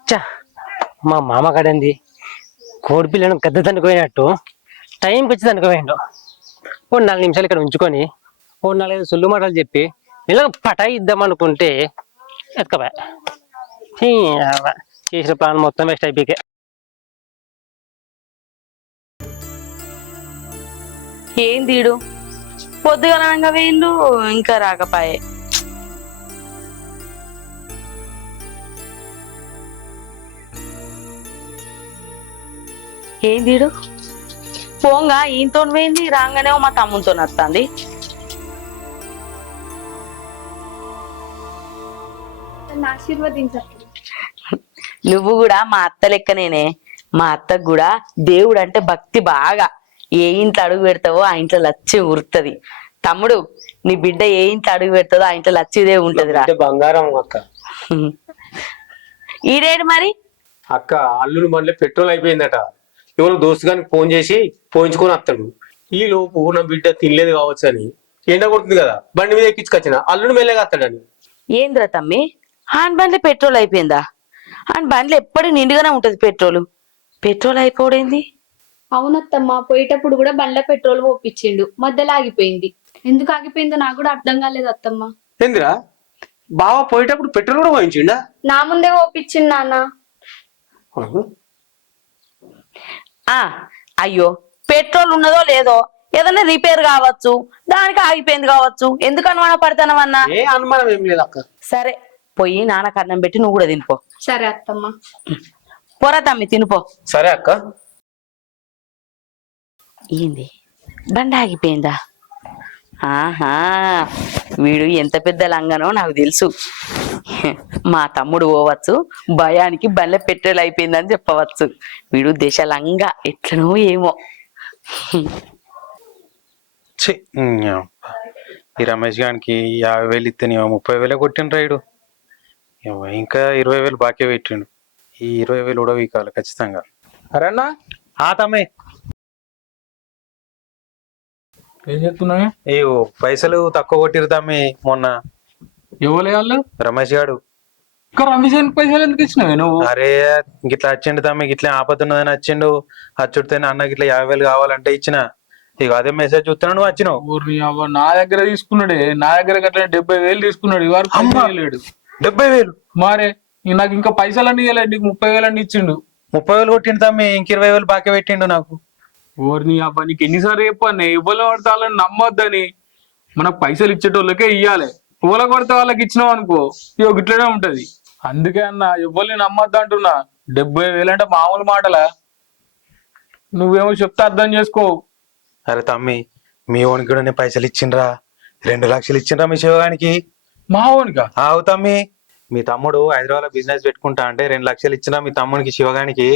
చా, మా మామ కడంది కోడి పిల్లను గద్ద తనుకోయినట్టు టైంకి వచ్చి తనుకోపోయిండు. ఓ 4 నిమిషాలు ఇక్కడ ఉంచుకొని ఓ 4-5 సొల్లు మాటలు చెప్పి ఇలా పటాయి ఇద్దాం అనుకుంటే ఎత్తుకపోయా. చేసిన ప్లాన్ మొత్తం వేస్ట్ అయిపోయి. ఏం తీడు పొద్దుగలనంగా వేయండు, ఇంకా రాకపాయే. ఏం తీడు పోంగా ఈయనతో పోయింది, రాగానే మా తమ్ముతో వస్తుంది. ఆశీర్వదించండి. నువ్వు కూడా మా అత్త లెక్కనేనే. మా అత్తకు కూడా దేవుడు అంటే భక్తి బాగా. ఏ ఇంట్లో అడుగు పెడతావో ఆ ఇంట్లో లచ్చి ఉరుతుంది. తమ్ముడు, నీ బిడ్డ ఏ ఇంట్లో అడుగు పెడతాదో ఆ ఇంట్లో లచ్చిదే ఉంటది రా. బంగారం అక్క. ఈడేడు మరి అక్క అల్లుడు మళ్ళీ పెట్రోల్ అయిపోయిందట, ఎవరు దోస్తు గారికి ఫోన్ చేసి పోయించుకొని వస్తాడు. ఈ లోపు నా బిడ్డ తినలేదు కావచ్చు అని ఎండ కొడుతుంది కదా, బండి మీద ఎక్కించుకొచ్చిన అల్లుడు మెల్లగా వస్తాడని. ఏంద్రా తమ్మి ఆన్ బండ్లో పెట్రోల్ అయిపోయిందా? ఆన్ బండ్లు ఎప్పటికి నిండుగానే ఉంటది పెట్రోల్ అయిపోవడేంది? అవునత్తమ్మ, పోయేటప్పుడు కూడా బండ్ల పెట్రోల్ పోపించిండు, మధ్యలో ఆగిపోయింది. ఎందుకు ఆగిపోయిందో నాకు కూడా అర్థం కాలేదు అత్తమ్మ. ఏందిరా బావ పోయేటప్పుడు పెట్రోల్ కూడా పోయించిండా? నా ముందే పోపించిండు నాన్న. ఆ అయ్యో, పెట్రోల్ ఉన్నదో లేదో ఏదైనా రిపేర్ కావచ్చు, దానికి ఆగిపోయింది కావచ్చు. ఎందుకు అనుమాన పడతానవన్నా? ఏ అనుమానం ఏం లేదు అక్క. సరే పోయి నాన్నకు అన్నం పెట్టి నువ్వు కూడా తినిపో. సరే అత్తమ్మ. పోరా తమ్మి తినిపో. సరే అక్క. ఏంది బండి ఆగిపోయిందా? ఆహా, వీడు ఎంత పెద్ద లంగనో నాకు తెలుసు. మా తమ్ముడు పోవచ్చు, భయానికి బండ్ల పెట్రోల్ అయిపోయిందని చెప్పవచ్చు. వీడు దేశ లంగా ఎట్లనో ఏమో. ఛీ, ఈ రమేష్ గానికి 50,000 ఇస్తే 30,000 కొట్టిండ్రు రైడు. ఇంకా 20,000 బాకీ పెట్టిండు. ఈ 20,000 ఉడవీకాలి ఖచ్చితంగా. అరే అన్న, ఆ తమ్మి ఏం చెప్తున్నావు? అయ్యో పైసలు తక్కువ కొట్టిరు తమ్మి మొన్న. ఎవరు వాళ్ళు? రమేష్ గాడు. ఇంకా రమేష్ పైసలు ఎందుకు ఇచ్చినావు నువ్వు? అరే గిట్లా వచ్చిండు తమ్మి, గిట్లా ఆపతున్నదని వచ్చిండు. అచ్చుడితేనే అన్న గిట్లా 50,000 కావాలంటే ఇచ్చిన. ఇక అదే మెసేజ్ చూస్తున్నావు, నువ్వు వచ్చినావు. ఊరిని అవ్వ, నా దగ్గర తీసుకున్నాడే, నా దగ్గర అట్లా 70,000 తీసుకున్నాడు. ఇవాళ 70,000 మారే నాకు ఇంకా పైసలన్నీ ఇవ్వలేదు, నీకు 30,000 అన్ని ఇచ్చిండు. 30,000 కొట్టిండు తమ్మి, ఇంక 20,000 బాకీ పెట్టిండు నాకు. ఊరిని అబ్బా, నీకు ఎన్నిసార్లు చెప్పాను ఇవ్వలే పడతాలని నమ్మొద్దని. మనకు పైసలు ఇచ్చేటోళ్ళకే ఇయ్యాలి. పూల కొడితే వాళ్ళకి ఇచ్చినావు అనుకో, ఇక గిట్లనే ఉంటది. అందుకే అన్న ఇవ్వని నమ్మొద్దు అంటున్నా. 70,000 అంటే మామూలు మాటలా? నువ్వేమో చెప్తే అర్థం చేసుకో. అరే తమ్మి, మీ ఓనికి కూడా నేను పైసలు ఇచ్చిండ్రా. 2 లక్షలు ఇచ్చిండ్రా మీ శివగానికి. మా ఓనికా? ఆవు తమ్మి, మీ తమ్ముడు హైదరాబాద్ లో బిజినెస్ పెట్టుకుంటా అంటే 2 లక్షలు ఇచ్చినా మీ తమ్మునికి శివగానికి.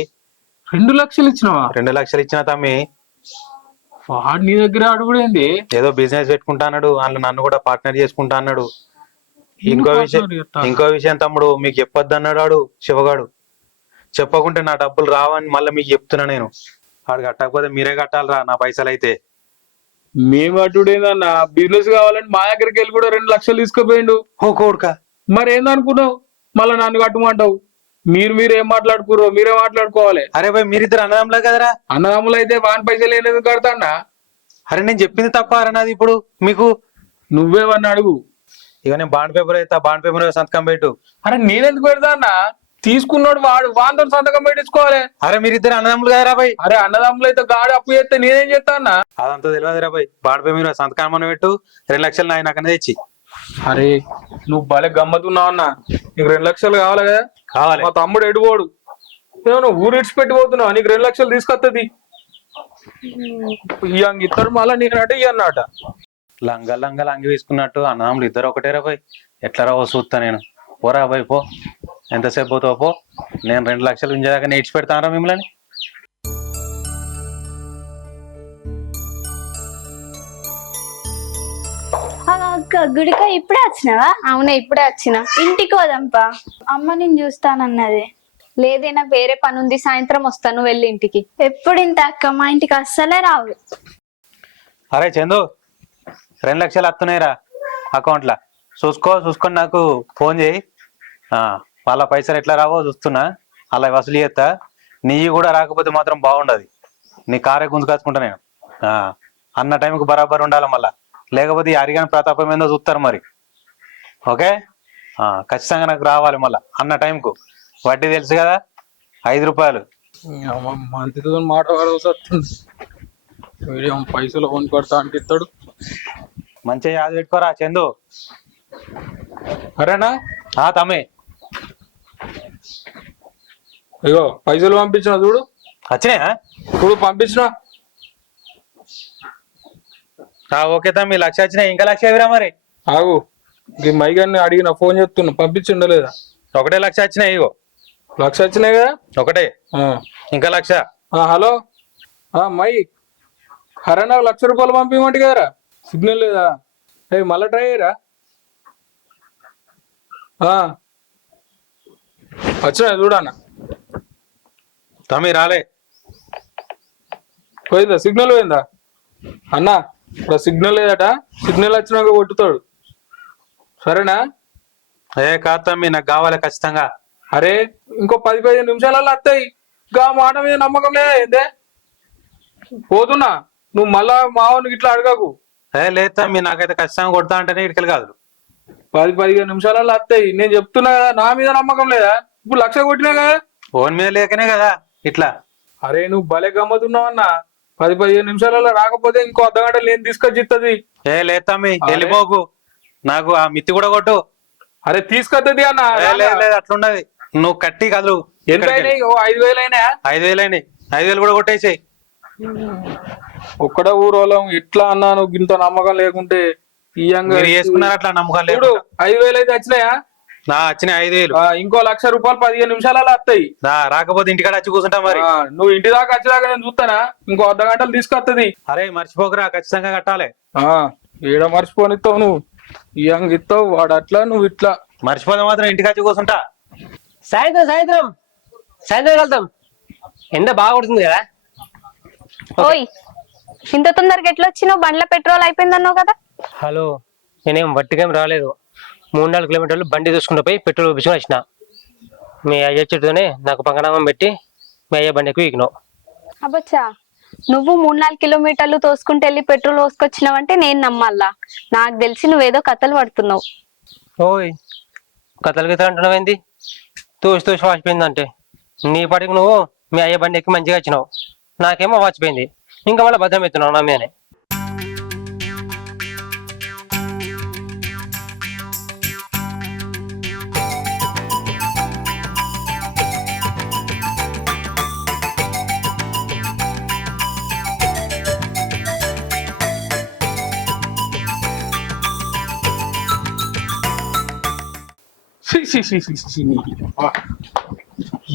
2 లక్షలు ఇచ్చినావా? 2 లక్షలు ఇచ్చిన తమ్మి. వాడు నీ దగ్గర అడుగుడేంది? ఏదో బిజినెస్ పెట్టుకుంటా అన్నాడు, అందులో నన్ను కూడా పార్ట్నర్ చేసుకుంటా అన్నాడు. ఇంకో విషయం తమ్ముడు, మీకు చెప్పొద్దు అన్నాడు వాడు శివగాడు. చెప్పకుంటే నా డబ్బులు రావని మళ్ళీ మీకు చెప్తున్నా నేను. వాడు కట్టకపోతే మీరే కట్టాలరా నా పైసలు అయితే. మేము అటుడేందన్న, బిజినెస్ కావాలని మా దగ్గరికి వెళ్ళి కూడా 2 లక్షలు తీసుకుపోయిండు. ఓ కోడుకా, మరి ఏందనుకున్నావు? మళ్ళా నన్ను కట్టమంటావు? మీరు ఏం మాట్లాడుకుర్రో మీరే మాట్లాడుకోవాలి. అరే భాయ్, మీరిద్దరు అన్నదమ్ములే కదరా. అన్నదమ్ములు అయితే వాని పైసలు ఎందుకు కడతాన్నా? అరే నేను చెప్పింది తప్ప అన్నది ఇప్పుడు మీకు. నువ్వేమన్నా అడుగు. ఇక నేను బాండ్ పేపర్ అయితే బాండ్ పేపర్ సంతకం పెట్టు. అరే నేనెందుకు పెడతా అన్న? తీసుకున్నాడు వాడితో సంతకం పెట్టించుకోవాలి. అరే మీరిద్దరు అన్నదమ్ములు కదరా భాయ్. అరే అన్నదమ్ములు అయితే గాడి అప్పు చేస్తే నేనేం చేస్తా అన్న? అదంతా తెలియదురా భాయ్. బాండ్ పేపర్ మీద సంతకం అని పెట్టు. 2 లక్షలు నాకు అనేది ఇచ్చి. అరే నువ్వు భలే గమ్మతున్నావు అన్న. నీకు 2 లక్షలు కావాలి కదా? కావాలి. మా తమ్ముడు ఎడుపోడు, నువ్వు ఊరు ఇడిచిపెట్టి పోతున్నావు. నీకు 2 లక్షలు తీసుకొస్తుంది. ఇద్దరు మళ్ళా నీకంటే అన్నట లంగి తీసుకున్నట్టు అన్నదమ్ములు ఇద్దరు ఒకటేరా భాయ్. ఎట్లా రావో చూస్తా నేను. పోరా భాయ్ పో, ఎంతసేపు పోతావు పో. నేను 2 లక్షలు ఉంచేదాకా నేర్చి పెడతానరా మిమ్మల్ని. అక్క గుడిక ఇప్పుడే వచ్చినావా? అవునే ఇప్పుడే వచ్చిన. ఇంటికి పోదాంపా, అమ్మ నేను చూస్తానన్నది. లేదే నాకు వేరే పని ఉంది, సాయంత్రం వస్తాను, వెళ్ళి ఇంటికి. ఎప్పుడు ఇంత అక్క, మా ఇంటికి అస్సలే రావు. అరే చందు, 2 లక్షలు వస్తున్నాయిరా అకౌంట్లో. చూసుకొని నాకు ఫోన్ చేయి. వాళ్ళ పైసలు ఎట్లా రావో చూస్తున్నా, అలా వసూలు చేస్తా. నీ కూడా రాకపోతే మాత్రం బాగుండదు. నీ కారే గుంజుకాచుకుంటా నేను. అన్న టైంకి బరాబర్ ఉండాలి మళ్ళా, లేకపోతే ఈ అరిగాని ప్రతాపం ఏందో చూస్తారు మరి. ఓకే, ఖచ్చితంగా నాకు రావాలి మళ్ళా అన్న టైంకు. వడ్డీ తెలుసు కదా, 5 రూపాయలు. మంత్రితో మాట వస్తుంది. పైసలు కొని కొడతా అంటే ఇస్తాడు. మంచిగా యాద పెట్టుకోరా చందు. అరేనా తమ్మి, ఇగో పైసలు పంపించిన చూడు. వచ్చినాయా? చూడు పంపించిన. ఓకే తమ్మి, 1 లక్ష వచ్చినాయి. ఇంకా 1 లక్ష ఇవ్వరా మరి. ఆగు, ఈ మైగాన్ని అడిగిన ఫోన్ చేస్తున్నా, పంపించిండలేదా? 1 లక్ష వచ్చినాయి. ఇగో 1 లక్ష వచ్చినాయి కదా, ఒకటే. ఇంకా 1 లక్ష. హలో మై, అరే నాకు 1 లక్ష రూపాయలు పంపించమంటే కదరా, సిగ్నల్ లేదా? మళ్ళా ట్రై అయ్యరా. వచ్చినా చూడన్నా. తమ్మి రాలే. పోయిందా సిగ్నల్? పోయిందా అన్నా? ఇప్పుడు సిగ్నల్ లేదట, సిగ్నల్ వచ్చినాక కొట్టుతాడు. సరేనా? ఏ కాదు తమ్మి, నాకు కావాలి ఖచ్చితంగా. అరే ఇంకో 10-15 నిమిషాలలో వస్తాయి. గా మాట మీద నమ్మకం లేదా ఏందే? పోతున్నా, నువ్వు మళ్ళా మావనికి ఇట్లా అడగకు. ఏ లేదు తమ్మి, నాకైతే ఖచ్చితంగా కొడతా అంటేనే ఇటుకలు కాదు. 10-15 నిమిషాలలో వస్తాయి. నేను చెప్తున్నా కదా, నా మీద నమ్మకం లేదా? ఇప్పుడు 1,00,000 కొట్టినా కదా. ఫోన్ మీద లేకనే కదా ఇట్లా. అరే నువ్వు భలే గమ్మతున్నావు అన్న. 10-15 నిమిషాలలో రాకపోతే ఇంకో అర్ధగంట నేను తీసుకొచ్చి ఇస్తుంది. ఏ లేదు తమ్మి, వెళ్ళిపోకు. నాకు ఆ మిత్తి కూడా కొట్టు. అరే తీసుకొస్తుంది అన్న. ఏ లేదు లేదు, అట్లున్నది. నువ్వు కట్టి కదలు. ఎంత అయినాయి? 5,000 అయినా? 5,000 అయినాయి. 5,000 కూడా కొట్టేసాయి. ఒక్కడ ఊరోళం ఇట్లా అన్నా, నువ్వు ఇంత నమ్మకం లేకుంటే మీరు చేసుకున్నారు అట్లా నమ్మకం లేదు. 5,000 అయితే వచ్చినాయా? నా వచ్చిన 5,000. ఇంకో 1,00,000 రూపాయలు 15 నిమిషాలలో వస్తాయి. రాకపోతే ఇంటికాడ వచ్చి కూర్చుంటా మరి. నువ్వు ఇంటి దాకా వచ్చేదాకా నేను చూస్తానా? ఇంకో అర్ధగంటలు తీసుకొస్తుంది. అరే మర్చిపోకరా, ఖచ్చితంగా కట్టాలి. ఏడ మర్చిపోనిస్తావు నువ్వు? ఇయ్యంగా ఇస్తావు, వాడు అట్లా నువ్వు ఇట్లా. మర్చిపోతే మాత్రం ఇంటికి వచ్చి కూర్చుంటా. సాయంత్రం సాయంత్రం సాయంత్రం వెళ్తాం. ఎండ బాగా కొడుతుంది కదా. ఓయ్ ఇంత తొందరగా ఎట్లా వచ్చినావు? బండ్ల పెట్రోల్ అయిపోయిందన్నావు కదా. హలో, నేనేం వట్టికేం రాలేదు. 3-4 కిలోమీటర్లు బండి చూసుకుంటూ పోయి పెట్రోల్ చూపించుకొని వచ్చిన. మీ అయ్య చెట్టుతోనే నాకు పంగనామం పెట్టి మీ అయ్య బండి ఎక్కువ ఎక్కినావు. అబ్బచ్చా, నువ్వు 3-4 కిలోమీటర్లు తోసుకుంటూ వెళ్ళి పెట్రోల్ పోసుకొచ్చినావంటే నేను నమ్మాలా? నాకు తెలిసి నువ్వేదో కథలు పడుతున్నావు. ఓయ్ కథలు గీతలు అంటున్నావు ఏంది? తోసి తోసి వాచిపోయిందంటే నీ పాటికి నువ్వు మీ అయ్య బండి ఎక్కి మంచిగా వచ్చినావు. నాకేమో వాచిపోయింది. ఇంకా మళ్ళీ భద్రం ఎత్తున్నావు నా మీదనే.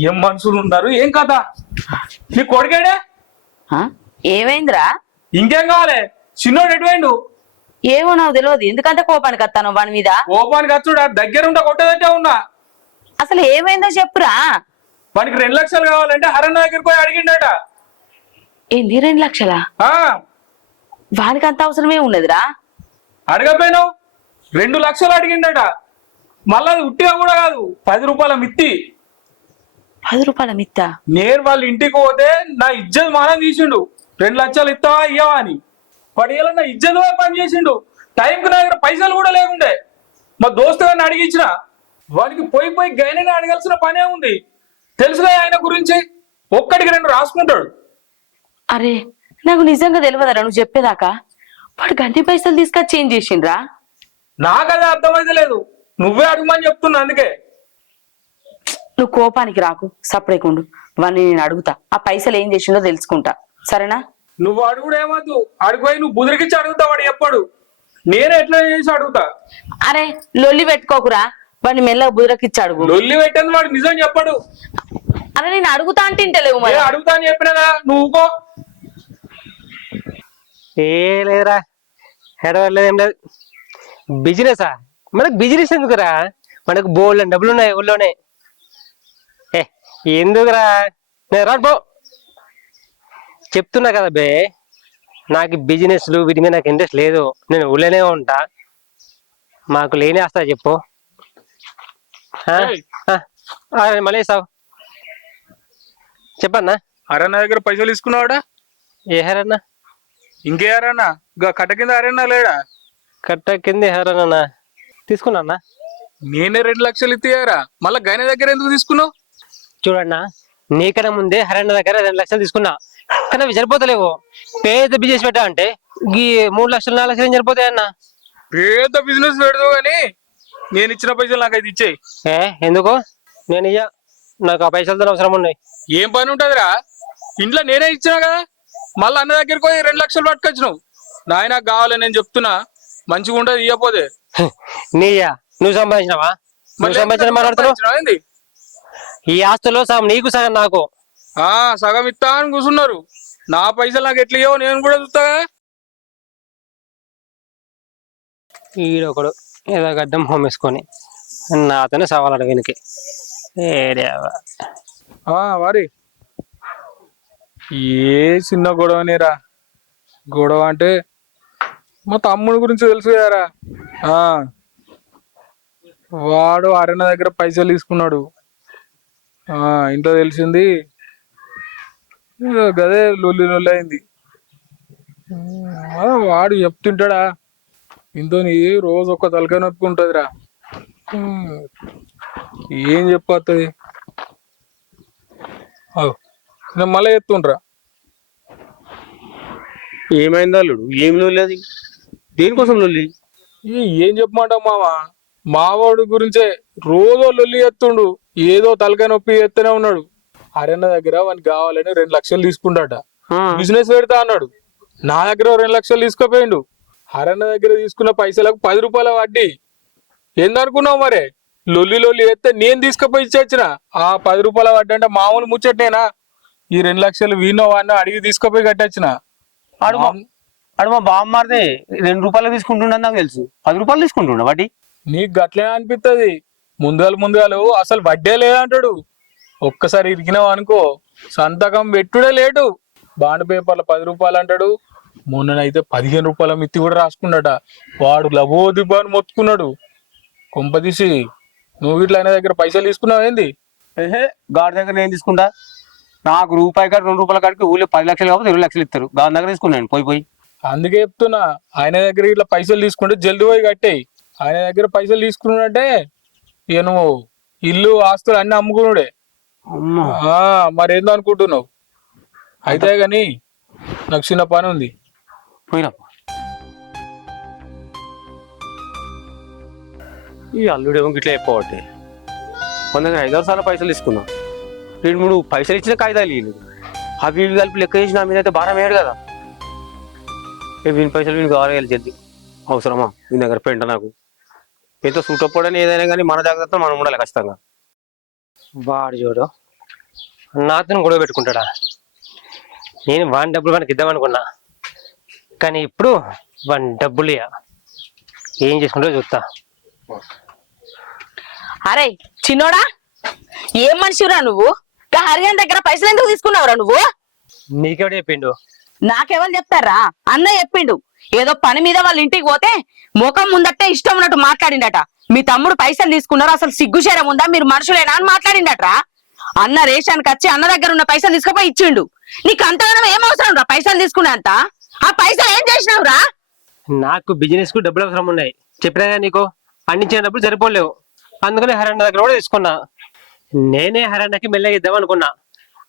ఏం మనుషులు ఉన్నారు, ఏం కథ? నీ కొడుకేడే? ఏమైందిరా? ఇంకేం కావాలి? చిన్నోడు ఎటువైండు? ఏమో నాకు తెలియదు. ఎందుకంటే కోపానికి వస్తాను వాడి మీద. కోపానికి వచ్చుడా? దగ్గర ఉంటా కొట్టేదట్టే ఉన్నా. అసలు ఏమైందో చెప్పురా. వానికి 2 లక్షలు కావాలంటే హరణ దగ్గరికి పోయి అడిగిండట. ఏంది 2 లక్షలా? వానికి అంత అవసరమే ఉన్నదిరా. అడగపోయినావు? 2 లక్షలు అడిగిండట. మళ్ళీ అది ఉట్టిగా కూడా కాదు, 10 రూపాయల మిత్తి. 10 రూపాయల మిత్త? నేను వాళ్ళ ఇంటికి పోతే నా ఇజ్జత్ మానం తీసిండు. 2 లక్షలు ఇస్తావా ఇయ్యవా అని. వాడు ఇలా నా ఇజ్జత్ పని చేసిండు. టైంకి నా దగ్గర పైసలు కూడా లేకుండే. మా దోస్తు గారిని అడిగించిన. వాడికి పోయి పోయి గైనని అడగాల్సిన పనే ఉంది. తెలుసుగా ఆయన గురించి. ఒక్కడికి 2 రాసుకుంటాడు. అరే నాకు నిజంగా తెలియదురా నువ్వు చెప్పేదాకా. వాడు గంటి పైసలు తీసుకొచ్చి ఏం చేసిండ్రా? నాకదే అర్థమైతే లేదు. నువ్వే అడగమని చెప్తున్నా. అందుకే నువ్వు కోపానికి రాకు, సపరేకుండు. వాడిని నేను అడుగుతా. ఆ పైసలు ఏం చేసిండో తెలుసుకుంటా, సరేనా? నువ్వు అడుగుడు ఏమద్దు. అడిగిపోయి నువ్వు బుదిరికిచ్చి అడుగుతా. వాడు ఎప్పుడు నేనే ఎట్లా చేసి అడుగుతా. అరే లొల్లి పెట్టుకోకురా. వాడిని మెల్లగా బుదిరకిచ్చి అడుగు. లొల్లి పెట్టేది వాడు నిజం చెప్పడు. అరే నేను అడుగుతా అంటే ఇంటలేవు మరి. అడుగుతా అని చెప్పినా నువ్వు ఊకో. ఏ లేదురా, హెడవలేదు, ఏం లేదు. బిజినెసా? మనకు బిజినెస్ ఎందుకురా? మనకు బోల్డ్ డబ్బులు ఉన్నాయి ఊళ్ళోనే. ఎందుకురా? నేను రాబో చెప్తున్నా కదా బే, నాకు బిజినెస్లు వీటి మీద నాకు ఇంట్రెస్ట్ లేదు. నేను ఊళ్ళోనే ఉంటా. మాకు లేని వస్తా చెప్పు. మళ్ళీ సావు చెప్పన్నా. హరన్న దగ్గర పైసలు తీసుకున్నావాడా? ఏ హరన్నా? ఇంకే హరన్నా? కట్ట కింద హరన్నా లేడా? కట్ట కింద హరన్నా తీసుకున్నా. నేనే 2 లక్షలు ఇస్తాయారా? మళ్ళా గైన దగ్గర ఎందుకు తీసుకున్నావు? చూడన్నా, నీకన్నా ముందే హరన్న దగ్గర 2 లక్షలు తీసుకున్నా. కానీ అవి సరిపోతలేవు. పేద బిజినెస్ పెట్టా అంటే ఈ 3 లక్షలు 4 లక్షలు ఏం సరిపోతాయన్నా? పేద బిజినెస్ పెడతావు కానీ నేను ఇచ్చిన పైసలు నాకైతే ఇచ్చేయి. ఎందుకు? నేను ఇయ్యా. నాకు ఆ పైసలతో అవసరం ఉన్నాయి. ఏం పని ఉంటదిరా? ఇంట్లో నేనే ఇచ్చినా కదా. మళ్ళీ అన్న దగ్గరికి పోయి 2 లక్షలు పట్టుకొచ్చినావు. నాకు కావాలి, నేను చెప్తున్నా. మంచిగా ఉంటది ఇయ్యపోతే. నీయా? నువ్వు సంపాదించినావా? నువ్వు సంపాదించిన మాట్లాడుతున్నావు. ఈ ఆస్తుల్లో సగం నీకు, సగం నాకు. సగం ఇస్తా అని కూర్చున్నారు. నా పైసలు నాకు ఎట్లా ఇవ్వవు? నేను కూడా చూస్తా. ఈడొకడు ఏదో గడ్డం హోమ్ వేసుకొని నాతోనే సవాలాడు వెనక్కి. వారి ఏ చిన్న గొడవనేరా. గొడవ అంటే మా తమ్ముడి గురించి తెలుసు కదరా. వాడు అరణ్య దగ్గర పైసలు తీసుకున్నాడు. ఇంట్లో తెలిసింది, గదే లొల్లి లొల్లి అయింది. వాడు చెప్తుంటాడా, ఇంతో రోజు ఒక్క తలకాయ నొప్పి ఉంటుందిరా. ఏం చెప్పత్తది. నేను మళ్ళీ ఎత్తుండ్రా. ఏమైంది అల్లుడు? ఏం లొల్లి అది? దేనికోసం లొల్లి? ఏం చెప్పమంటావు మామ, మావాడు గురించే రోజు లొల్లి ఎత్తుండు. ఏదో తలకాయ నొప్పి ఎత్తనే ఉన్నాడు. అరణ్య దగ్గర వానికి కావాలని 2 లక్షలు తీసుకుంటాట. బిజినెస్ పెడతా అన్నాడు. నా దగ్గర 2 లక్షలు తీసుకుపోయిండు. అరణ్య దగ్గర తీసుకున్న పైసలకు 10 రూపాయల వడ్డీ. ఏందనుకున్నావు మరి? లొల్లి లొల్లి ఎత్తే నేను తీసుకుపోయి ఇచ్చేచ్చిన. ఆ 10 రూపాయల వడ్డీ అంటే మామూలు ముచ్చటేనా? ఈ 2 లక్షలు వీణో వాడినో అడిగి తీసుకుపోయి కట్టొచ్చిన. అడు మా బామ్మారిదే 2 రూపాయలు తీసుకుంటుండ నాకు తెలుసు. 10 రూపాయలు తీసుకుంటుండ వడ్డీ. నీకు గట్లే అనిపిస్తుంది. ముందుగాలు అసలు వడ్డే లేదంటాడు. ఒక్కసారి ఇరికినావు అనుకో సంతకం పెట్టుడే లేటు. బాండ్ పేపర్ల 10 రూపాయలు అంటాడు. మొన్ననైతే 15 రూపాయల మిత్తి కూడా రాసుకున్నాడ. వాడు లబోదిబాను మొత్తుకున్నాడు. కొంపదీసి నువ్వు ఇట్లా ఆయన దగ్గర పైసలు తీసుకున్నావు ఏంది? గాడి దగ్గర నేను తీసుకుంటా. నాకు రూపాయి కాదు 2 రూపాయల కాడికి ఊళ్ళో 10 లక్షలు కాకపోతే 20 లక్షలు ఇస్తారు. గాడి దగ్గర తీసుకున్నాను పోయి. అందుకే చెప్తున్నా, ఆయన దగ్గర ఇట్లా పైసలు తీసుకుంటే జల్ది పోయి కట్టేయి. ఆయన దగ్గర పైసలు తీసుకున్నాడంటే ఇక నువ్వు ఇల్లు ఆస్తులు అన్ని అమ్ముకున్నాడే. మరేందో అనుకుంటున్నావు. అయితే గాని నాకు చిన్న పని ఉంది. పోయినా ఈ అల్లుడేమో గిట్లా చెప్పబట్టి మన దగ్గర 5-6 సార్లు పైసలు తీసుకున్నా. 2-3 పైసలు ఇచ్చిన కాగితాలు వీళ్ళు. ఆ వీళ్ళు కలిపి లెక్క చేసి నా మీద అయితే భారం వేయడు కదా. వీని పైసలు వీళ్ళు కావాలి జల్ది. అవసరమా వీని దగ్గర పెంట? నాకు ఎంతో సూటపోడని ఏదైనా కానీ మన జాగ్రత్త మనం ఉండాలి ఖచ్చితంగా. వాడు చూడు నాతో గొడవ పెట్టుకుంటాడా? నేను వాని డబ్బులు వానికి ఇద్దామనుకున్నా, కానీ ఇప్పుడు వాని డబ్బులు ఏం చేసుకుంటో చూస్తా. అరే చిన్నోడా, ఏం మనిషిరా నువ్వు? హరియాన్ దగ్గర పైసలు ఎందుకు తీసుకున్నావురా నువ్వు? నీకెవడు చెప్పిండు? నాకెవరు చెప్తారా? అన్న చెప్పిండు. ఏదో పని మీద వాళ్ళ ఇంటికి పోతే ముఖం ముందట్టే ఇష్టం ఉన్నట్టు మాట్లాడిండట. మీ తమ్ముడు పైసలు తీసుకున్నారు, అసలు సిగ్గుశరం ఉందా, మీరు మనుషులేనా అని మాట్లాడిండట్రా. అన్న రేషన్కి వచ్చి అన్న దగ్గర ఉన్న పైసలు తీసుకుపోయి ఇచ్చిండు. నీకు అంతగానో ఏం అవసరం రా పైసలు తీసుకునేంత? ఆ పైసలు ఏం చేసినావురా? నాకు బిజినెస్ కు డబ్బులు అవసరం ఉన్నాయి, చెప్పినా నీకు. అందించిన డబ్బులు సరిపోలేవు, అందుకని హరణ దగ్గర కూడా తీసుకున్నా. నేనే హరణకి మెల్లగా ఇద్దాం అనుకున్నా.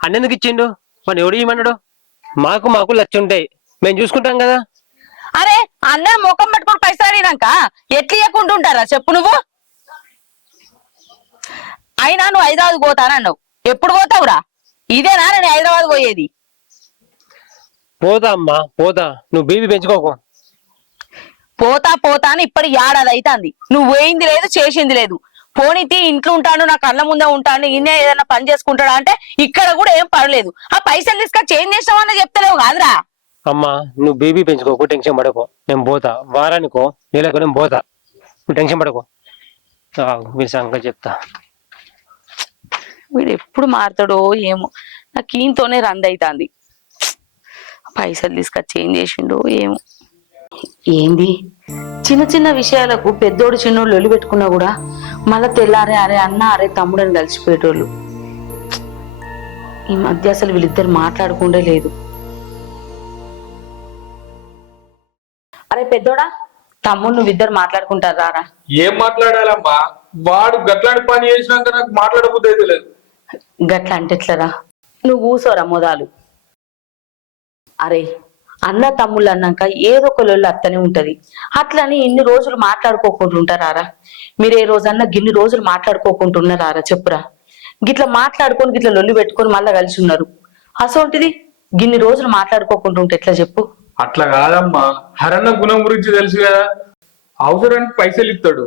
అన్నెందుకు ఇచ్చిండు? మన ఎవడు ఇవ్వమన్నాడు? మాకు లక్ష ఉంటాయి, మేము చూసుకుంటాం కదా. అరే అన్న ముఖం పట్టుకొని పైసలు అడిగినాక ఎట్లా ఇవ్వకుంటుంటారా చెప్పు నువ్వు? అయినా నువ్వు హైదరాబాద్ పోతానన్నావు, ఎప్పుడు పోతావురా? ఇదేనా నేను హైదరాబాద్ పోయేది? పోతా అమ్మా పోతా, నువ్వు బీబీ పెంచుకోకు. పోతా అని ఇప్పటి ఏడాది అవుతుంది. నువ్వు పోయింది లేదు, చేసింది లేదు. పోనీతి ఇంట్లో ఉంటాను, నా కళ్ళ ముందే ఉంటాను, ఈయనే ఏదైనా పని చేసుకుంటాడా అంటే ఇక్కడ కూడా ఏం పడలేదు. ఆ పైసలు తీసుకొని చేంజ్ చేస్తామని చెప్తలేవు కాదురా. అమ్మా నువ్వు బీబీ పెంచుకోకు, టెన్షన్ పడకు. నేను పోతా, వారానికో నెలకు నేను పోతా, నువ్వు టెన్షన్ పడకు. మీరు సంగతి చెప్తా. వీడు ఎప్పుడు మారుతాడో ఏమో, నాకు ఈయనతోనే రంది అవుతుంది. పైసలు తీసుకొచ్చి ఏం చేసిండో ఏమో. ఏంది చిన్న విషయాలకు పెద్దోడు చిన్నోళ్ళు లొల్లి పెట్టుకున్నా కూడా మళ్ళా తెల్లారే అరే అన్న అరే తమ్ముడని కలిసిపోయేటోళ్ళు. ఈ మధ్య అసలు వీళ్ళిద్దరు మాట్లాడుకుండే లేదు. అరే పెద్దోడా తమ్ముడు నువ్విద్దరు మాట్లాడుకుంటారు రారా. ఏం మాట్లాడాలమ్మా? వాడు గట్లాంటి పని చేసినాక నాకు మాట్లాడబుద్ధి అయితే లేదు. గట్ల అంటే ఎట్లరా? నువ్వు కూసోరా మొదలు. అరే అన్న తమ్ముళ్ళు అన్నాక ఏదో ఒక లొల్లి అత్తనే ఉంటది. అట్లని ఇన్ని రోజులు మాట్లాడుకోకుండా ఉంటారా? మీరు ఏ రోజన్నా గిన్ని రోజులు మాట్లాడుకోకుండా ఉన్నారా చెప్పురా? గిట్లా మాట్లాడుకొని గిట్లా లొల్లి పెట్టుకొని మళ్ళా కలిసి ఉన్నారు. అసోంటిది గిన్ని రోజులు మాట్లాడుకోకుండా ఉంటే ఎట్లా చెప్పు? అట్లా కాదమ్మా, హరణ గుణం గురించి తెలుసు కదా. అవసరానికి పైసలు ఇస్తాడు,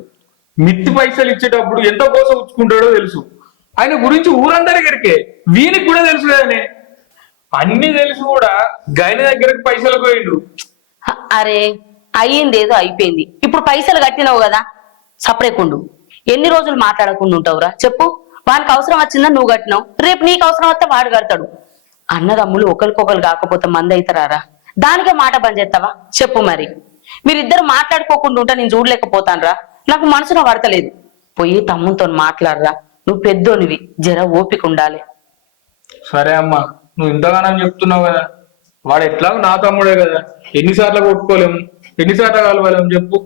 మిత్తి పైసలు ఇచ్చేటప్పుడు ఎంత కోసం ఉంచుకుంటాడో తెలుసు. ఆయన గురించి ఊరందరికరికే వీనికి కూడా తెలుసు కదనే. అన్ని తెలిసి కూడా గైన దగ్గరకు పైసలు పోయిండు. అరే అయ్యిందేదో అయిపోయింది, ఇప్పుడు పైసలు కట్టినావు కదా సపరేకుండు. ఎన్ని రోజులు మాట్లాడకుండా ఉంటావురా చెప్పు? వానికి అవసరం వచ్చిందా నువ్వు కట్టినావు, రేపు నీకు అవసరం వస్తే వాడు కడతాడు. అన్నదమ్ములు ఒకరికొకరు కాకపోతే మంది అవుతారా? దానికే మాట బంద్ చేస్తావా చెప్పు? మరి మీరిద్దరు మాట్లాడుకోకుండా ఉంటా నేను చూడలేకపోతాను రా. నాకు మనసులో పడతలేదు. పోయి తమ్ముతో మాట్లాడరా. నువ్వు పెద్దోనివి, జర ఓపిక ఉండాలి. సరే అమ్మా, నువ్వు ఇంతగానో చెప్తున్నావు కదా, వాడు ఎట్లాగో నా తమ్ముడే కదా, ఎన్నిసార్లు కొట్టుకోలేము, ఎన్నిసార్లు కలవలేము చెప్పు.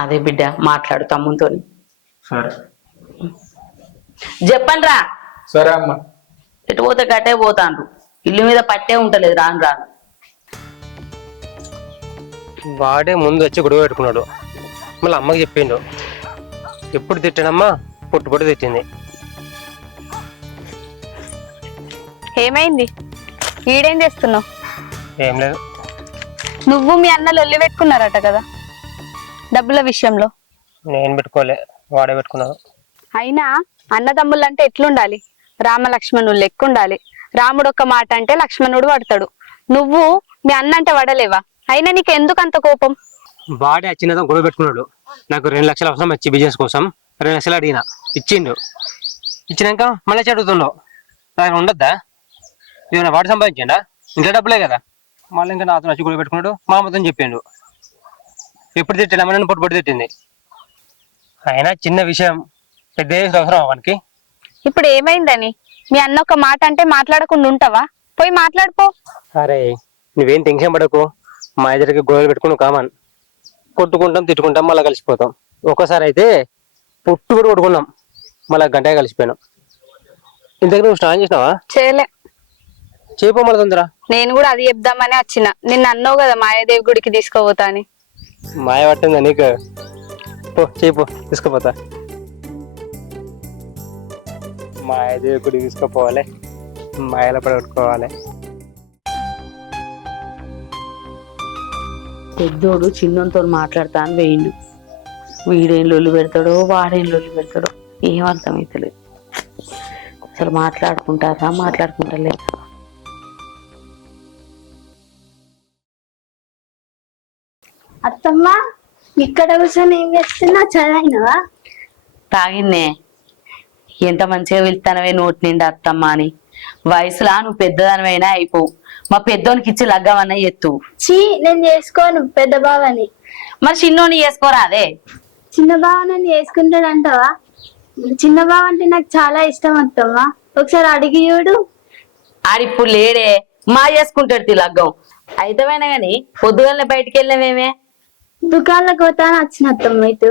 అదే బిడ్డ, మాట్లాడు తమ్ముతోని. సరే చెప్పండి రా. సరే అమ్మా. ఎటు పోతే గట్టే పోతాండ్రు, ఇల్లు మీద పట్టే ఉంటలేదు రాను రాను. వాడే ముందు వచ్చి గొడవ పెట్టుకున్నాడు, మళ్ళీ అమ్మకి చెప్పిండు. ఎప్పుడు తిట్టానమ్మా, పొట్టు తిట్టింది. ఏమైంది? ఈడేం చేస్తున్నావు? ఏం లేదు. నువ్వు మీ అన్న లొల్లి పెట్టుకున్నారట కదా డబ్బుల విషయంలో. నేను పెట్టుకోలే, వాడే పెట్టుకున్నాడు. అయినా అన్నదమ్ములు అంటే ఎట్లుండాలి? రామ లక్ష్మణులు లెక్క ఉండాలి. రాముడు ఒక్క మాట అంటే లక్ష్మణుడు పడతాడు. నువ్వు మీ అన్న అంటే పడలేవా? అయినా నీకు ఎందుకు అంత కోపం? వాడే వచ్చినదో గొడవ పెట్టుకున్నాడు. నాకు 2 లక్షలు అవసరం వచ్చి బిజినెస్ కోసం 2 లక్షలు అడిగిన, ఇచ్చిండు. ఇచ్చినాక మళ్ళీ చదువుతుండవు, నాకు ఉండద్దా? ఏమైనా వాడు సంపాదించిండా? ఇంట్లో డబ్బులే కదా. మళ్ళీ ఇంకా నాతో వచ్చి గొడవ పెట్టుకున్నాడు, మా అమ్మతో చెప్పిండు. ఎప్పుడు తిట్టాడు అమ్మ, నన్ను పొట్టు తిట్టింది. అయినా చిన్న విషయం, పెద్ద అవసరం వానికి. ఇప్పుడు ఏమైందని? మీ అన్న ఒక మాట అంటే మాట్లాడకుండా ఉంటావా? పోయి మాట్లాడిపో. అరే నువ్వేం టెన్షన్ పడకు, మా ఇద్దరికి గొడవలు పెట్టుకుని కామన్. కొట్టుకుంటాం, తిట్టుకుంటాం, మళ్ళీ కలిసిపోతాం. ఒక్కసారి అయితే పుట్టు కూడా కొట్టుకున్నాం, మళ్ళీ గంట కలిసిపోయినాం. ఇంతకు నువ్వు స్నానం చేసినావా? చేయలే. చేపో మళ్ళీ తొందర. నేను కూడా అది చెప్దామని వచ్చిన. నిన్న అన్నావు కదా మాయాదేవి గుడికి తీసుకోపోతా అని. మాయ పట్టిందా నీకు? పో చేపో, తీసుకుపోతా. మాయదేవి గుడికి తీసుకుపోవాలి, మాయల పడగొట్టుకోవాలి. పెద్దోడు చిన్నోతో మాట్లాడతా అని వేయిండు. వీడేం లొల్లి పెడతాడో, వాడేం లొల్లి పెడతాడో ఏం అర్థమైతలేదు. అసలు మాట్లాడుకుంటారా, మాట్లాడుకుంటలే. అత్తమ్మ, ఇక్కడ కూర్చొని ఏం చేస్తున్నా? చదివినవా? తాగిన్నే. ఎంత మంచిగా వెళ్తానవే నోటి నిండా అత్తమ్మ అని. వయసులా నువ్వు పెద్దదానివైనా అయిపోవు. మా పెద్దోనికి ఇచ్చి లగ్గమన్నా ఎత్తు. చీ, నేను చేసుకోను పెద్ద బావని. మరి చిన్నోని చేసుకోరా అదే. చిన్న బావ నన్ను చేసుకుంటాడంటావా? చిన్న బావ అంటే నాకు చాలా ఇష్టం అత్తమ్మ, ఒకసారి అడిగి చూడు. ఆడిప్పుడు లేడే, మా చేసుకుంటాడు లగ్గం. అయితేమైనా గాని పొద్దుగాలనే బయటికి వెళ్ళామేమే. దుకాణంలోకి పోతాను వచ్చిన అత్తమ్మ. ఇటు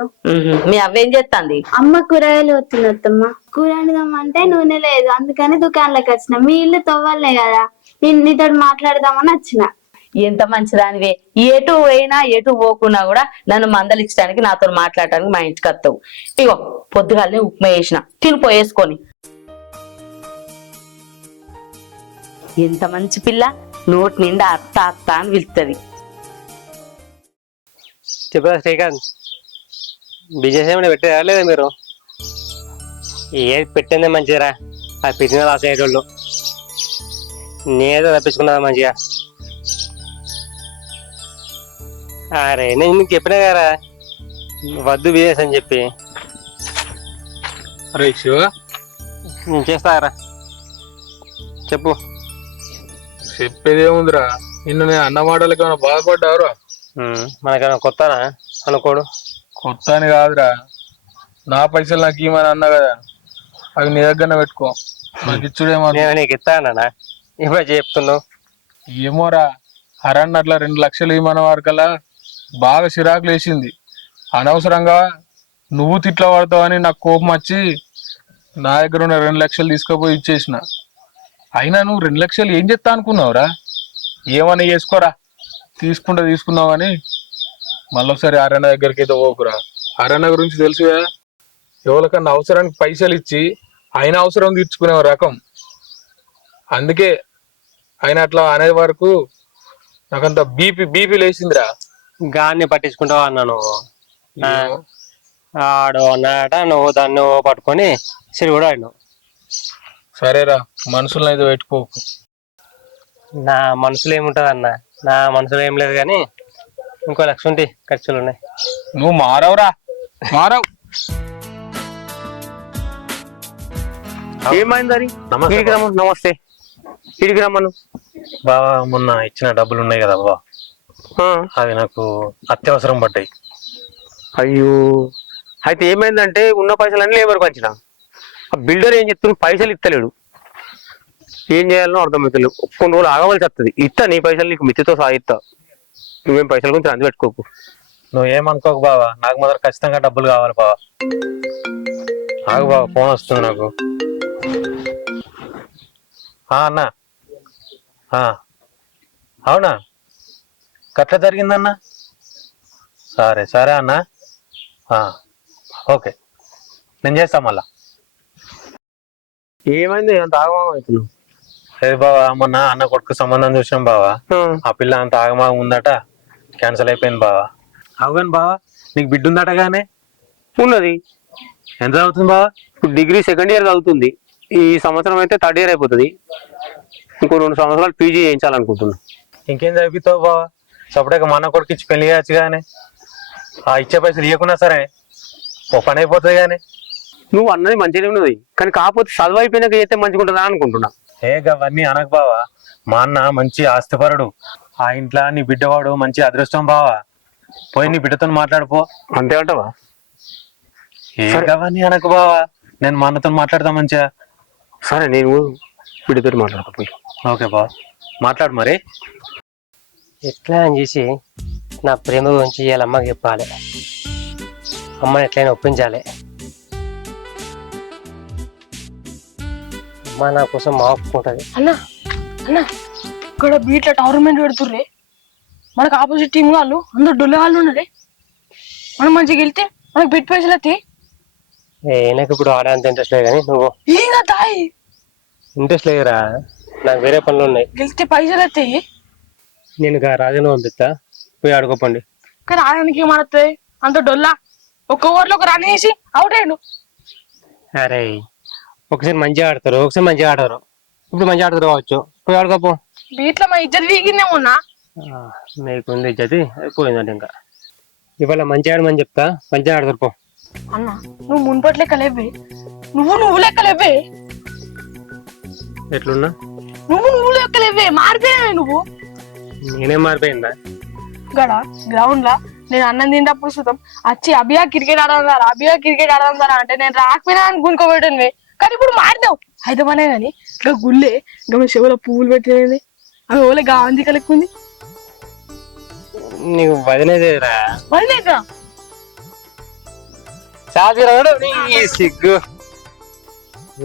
మీ అవ్వేం చేస్తాంది? అమ్మ కూరగాయలు వస్తుంది అత్తమ్మ. కూర వండుదామంటే నూనె లేదు, అందుకని దుకాణంలోకి వచ్చిన. మీ ఇల్లు తవ్వాలే కదా, నేను నీతో మాట్లాడదామని వచ్చిన. ఎంత మంచిదానివే. ఎటు పోయినా ఎటు పోకున్నా కూడా నన్ను మందలిచ్చడానికి, నాతో మాట్లాడటానికి మా ఇంటికి వస్తావు. ఇగో పొద్దుగాలనే ఉప్మా వేసిన, తినిపోయేసుకొని. ఎంత మంచి పిల్ల, నోటి నిండా అత్త అత్త అని పిలుస్తుంది. చెప్పరా శ్రీకాంత్, బిజినెస్ ఏమైనా పెట్టారా లేదా మీరు? ఏది పెట్టిందే మంచిదిరా, అది పెట్టిన లాస్ అయ్యేటోళ్ళు. నేనేదో తప్పించుకున్నదా మంచిగా. అరే నేను మీకు చెప్పినా కదా వద్దు బిజినెస్ అని చెప్పి. అరే శివ, నేను చేస్తారా? చెప్పు. చెప్పేదేముందిరా, నిన్ను నేను అన్న మాటలకి ఏమైనా బాధపడ్డావురా? మనకన్నా కొత్తనా అనుకోడు? కొత్త అని కాదురా, నా పైసలు నాకు ఇవ్వమని అన్నా కదా, అవి నీ దగ్గర పెట్టుకో, నాకు ఇచ్చుడేమో. నేను నీకు ఇస్తానా? ఇప్పుడు చెప్తున్నావు. ఏమోరా, హరన్న అట్లా 2 లక్షలు ఇవ్వమన్న వారికల్లా బాగా చిరాకులు వేసింది. అనవసరంగా నువ్వు తిట్ల పడతావని నాకు కోపం వచ్చి నా దగ్గర ఉన్న 2 లక్షలు తీసుకుపోయి ఇచ్చేసిన. అయినా నువ్వు 2 లక్షలు ఏం చేస్తా అనుకున్నావురా? ఏమన్నా చేసుకోరా, తీసుకున్నావు అని మళ్ళొకసారి హరన్న దగ్గరికి అయితే పోకురా. హరన్న గురించి తెలుసు కదా, ఎవరికన్నా అవసరానికి పైసలు ఇచ్చి ఆయన అవసరం తీర్చుకునే రకం. అందుకే ఆయన అట్లా అనే వరకు నాకంత బీపీ లేచిందిరా. గాన్ని పట్టించుకుంటావా అన్నా నువ్వు? ఆడు అన్నాట, నువ్వు దాన్ని పట్టుకొని సరి కూడా ఆడినావు. సరేరా, మనసులో అయితే పెట్టుకోకు. నా మనసులో ఏముంటది అన్న? నా మనసులో ఏం లేదు, కానీ ఇంకో 1 లక్ష ఉంటే ఖర్చులు ఉన్నాయి. నువ్వు మారవురా, మారవు. ఏమైందని? నమస్తే. ఇడికి రమ్మను. బావా, మొన్న ఇచ్చిన డబ్బులు ఉన్నాయి కదా బావా, అవి నాకు అత్యవసరం పడ్డాయి. అయ్యో, అయితే ఏమైందంటే ఉన్న పైసలన్నీ లేబర్కి వచ్చిన ఆ బిల్డర్ ఏం చెప్తున్నా పైసలు ఇస్తలేడు. ఏం చేయాలో అర్థమవుతలేవు. కొన్ని రోజులు ఆగవలసి వస్తుంది. ఇస్తా నీ పైసలు నీకు మిత్తితో సాగిస్తా. నువ్వేం పైసల గురించి అంది పెట్టుకోకు. నువ్వేమనుకోకు బావా, నాకు మాత్రం ఖచ్చితంగా డబ్బులు కావాలి బావా. ఆగు బావా, ఫోన్ వస్తుంది నాకు. అన్నా అవునా, గట్ల జరిగిందన్నా? సరే సరే అన్నా, ఓకే నేను చేస్తా మళ్ళా. ఏమైంది అంత ఆగమాగం అవుతున్నావు? లేదు బావా, మొన్న అన్న కొడుకు సంబంధం చూసినాం బావా. ఆ పిల్ల అంత ఆగమాగం ఉందట, క్యాన్సిల్ అయిపోయింది బావా. అవుగాని బావా, నీకు బిడ్డ ఉందట గానే? ఉన్నది. ఎంత అవుతుంది బావా? ఇప్పుడు డిగ్రీ సెకండ్ ఇయర్ చదువుతుంది. ఈ సంవత్సరం అయితే థర్డ్ ఇయర్ అయిపోతుంది. ఇంకో 2 సంవత్సరాలు పీజీ చేయించాలనుకుంటున్నా. ఇంకేం చదివిస్తావు బావా? సపరేట్గా మా అన్న కొడుకు ఇచ్చి పెళ్లి చేయొచ్చు కానీ. ఆ ఇచ్చే పైసలు ఇవ్వకున్నా సరే ఓ పని అయిపోతుంది కానీ. నువ్వు అన్నది మంచిగా ఉన్నది, కానీ కాకపోతే చదువు అయిపోయినాక చేస్తే మంచిగా ఉంటుందా అనుకుంటున్నా. అవన్నీ అనకు బావా, మా అన్న మంచి ఆస్తిపరుడు. ఆ ఇంట్లో నీ బిడ్డవాడు మంచి అదృష్టం బావా. పోయి నీ బిడ్డతో మాట్లాడుపో. అంతే అంటావా? అవన్నీ అనకు బావా, నేను మా అన్నతో మాట్లాడతా మంచిగా. సరే నేను వీడితో మాట్లాడకపోయి. ఓకే బావా, మాట్లాడు మరి. ఎట్లా అని చేసి నా ప్రేమ గురించి ఇవాళ అమ్మకి చెప్పాలి. అమ్మని ఎట్లయినా ఒప్పించాలి. అమ్మ నా కోసం మా ఒప్పుకుంటుంది. అన్నా అన్నా ఇక్కడ బీట్ల టోర్నమెంట్ పెడుతుర్రే, మనకు ఆపోజిట్ టీం వాళ్ళు అందరు డొల్లే వాళ్ళు ఉన్నారే. మనం మంచిగా వెళ్తే మనకు బెట్ పైసలు వస్తాయి. నాకు ఇప్పుడు ఆడేంత ఇంట్రెస్ట్ లేదు కానీ నువ్వు ఏం తాయి ఇంట్రెస్ట్ లేదురా, నాకు వేరే పనులు ఉన్నాయి. గెలిస్తే పైసలు వస్తాయి. నేను రాజును పంపిస్తా, పోయి ఆడుకోపండి. కానీ ఆడడానికి ఏమవుతాయి అంత డొల్లా. ఒక్క ఓవర్లో ఒక రన్ వేసి అవుట్ అయ్యాడు. అరే ఒకసారి మంచిగా ఆడతారు, ఒకసారి మంచిగా ఆడరు. ఇప్పుడు మంచిగా ఆడతారు కావచ్చు, పోయి ఆడుకోపో. బీట్లో మా ఇద్దరు వీగిందేమోనా. మీకుంది ఇచ్చేది పోయిందండి. ఇంకా ఇవాళ మంచిగా ఆడమని చెప్తా, మంచిగా ఆడతారు పో. అన్నా నువ్వు మున్పటి లెక్క లేవే, నువ్వు లెక్క లేవే. ఎట్లున్నా నువ్వు లెక్క లేవే, మారిపోయావే నువ్వు. నేనేం మారిపోయిందా? గడ గ్రౌండ్ లా నేను అన్నం తింటప్పుడు చూద్దాం వచ్చి అభియా క్రికెట్ ఆడదాం అంటే నేను రాకపోయినా అని గునుకోబెట్టాను. కానీ ఇప్పుడు మారినావు. హైదరాబాదే గాని ఇంకా గుళ్ళే ఇంకా చెవులో పువ్వులు పెట్టినది అవి ఓలే గాంధీ కలెక్కుంది. నీకు వదిలేదేరా వదిలేక చాలు సిగ్గు.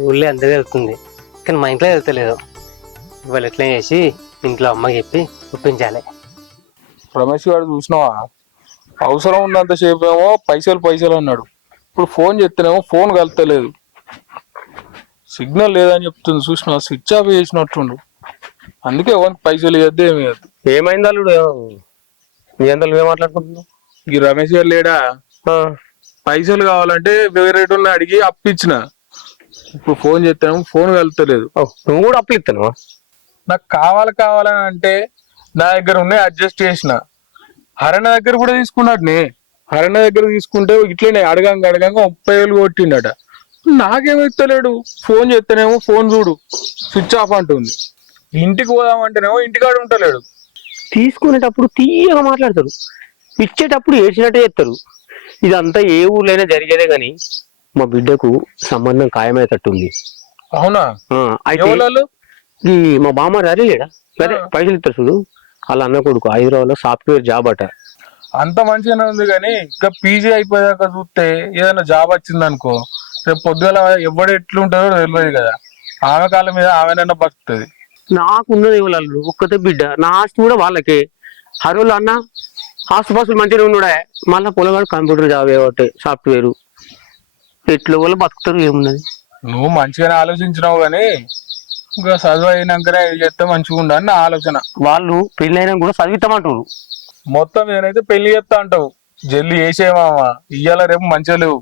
ఊళ్ళో అంతే వెళ్తుంది కానీ మా ఇంట్లో వెళ్తలేదు. ఇవాళ ఎట్లా చేసి ఇంట్లో అమ్మకి చెప్పి ఒప్పించాలి. రమేష్ గారు చూసినావా, అవసరం ఉన్నంతసేపు ఏమో పైసలు అన్నాడు. ఇప్పుడు ఫోన్ చేస్తేనేమో ఫోన్ కలుతలేదు, సిగ్నల్ లేదని చెప్తుంది. చూసినా స్విచ్ ఆఫ్ చేసినట్టుండు. అందుకే ఎవరికి పైసలు ఇవ్వద్దు ఏమి ఇవ్వద్దు. ఏమైంది అల్లుడు? నీ అందరూ నువ్వే మాట్లాడుకుంటున్నావు. ఈ రమేష్ గారు లేడా, పైసలు కావాలంటే వేరే అడిగి అప్పిచ్చిన. ఇప్పుడు ఫోన్ చేస్తాను, ఫోన్ కలుతలేదు. నువ్వు కూడా అప్పు ఇస్తాను. నాకు కావాలని అంటే నా దగ్గర ఉన్నాయి, అడ్జస్ట్ చేసిన. హరణ దగ్గర కూడా తీసుకున్నాడు. హరణ దగ్గర తీసుకుంటే ఇట్లనే అడగంగా 30,000 కొట్టిండట. నాకేమిస్తలేడు. ఫోన్ చేస్తేనేమో ఫోన్ చూడు స్విచ్ ఆఫ్ అంటుంది. ఇంటికి పోదామంటేనేమో ఇంటికాడ ఉంటలేడు. తీసుకునేటప్పుడు తీయగా మాట్లాడతారు, ఇచ్చేటప్పుడు ఏడ్చినట్టే చేస్తారు. ఇదంతా ఏ ఊర్లైనా జరిగేదే గాని మా బిడ్డకు సంబంధం ఖాయమయ్యేటట్టుంది. అవునా? అయితే ఈ మా బామ్మ లేడా, సరే పైసలు ఇస్తారు చూడు, వాళ్ళ అన్న కొడుకు హైదరాబాద్ లో సాఫ్ట్వేర్ జాబ్ అట. అంత మంచిగానే ఉంది కానీ ఇంకా పీజీ అయిపోయాక చూస్తే ఏదైనా జాబ్ వచ్చింది అనుకో, రేపు పొద్దుగల ఎవడు ఎట్లుంటుందో తెలియదు కదా. ఆమె కాలం మీద ఆమెనన్నా బతుకుతుంది. నాకున్నది వాళ్ళు ఒక్కతే బిడ్డ, నా ఆస్తి కూడా వాళ్ళకే. హరోళ్ళు అన్న ఆస్తుపాస్తులు మంచిగా ఉన్నాడే, మళ్ళీ పొలగాడు కంప్యూటర్ జాబ్ ఏవటే సాఫ్ట్వేర్. ఎట్లా వాళ్ళు బతుకుతారు, ఏమున్నది. నువ్వు మంచిగానే ఆలోచించినావు కానీ ఇంకా చదువు అయినాకనే చేస్తే మంచిగా ఉండని నా ఆలోచన. వాళ్ళు పెళ్లి అయినా కూడా చదివిస్తామంటారు. మొత్తం నేనైతే పెళ్లి చేస్తా అంటావు, జల్లి చేసేమామా. ఇయ్యాల రేపు మంచిగా లేవు.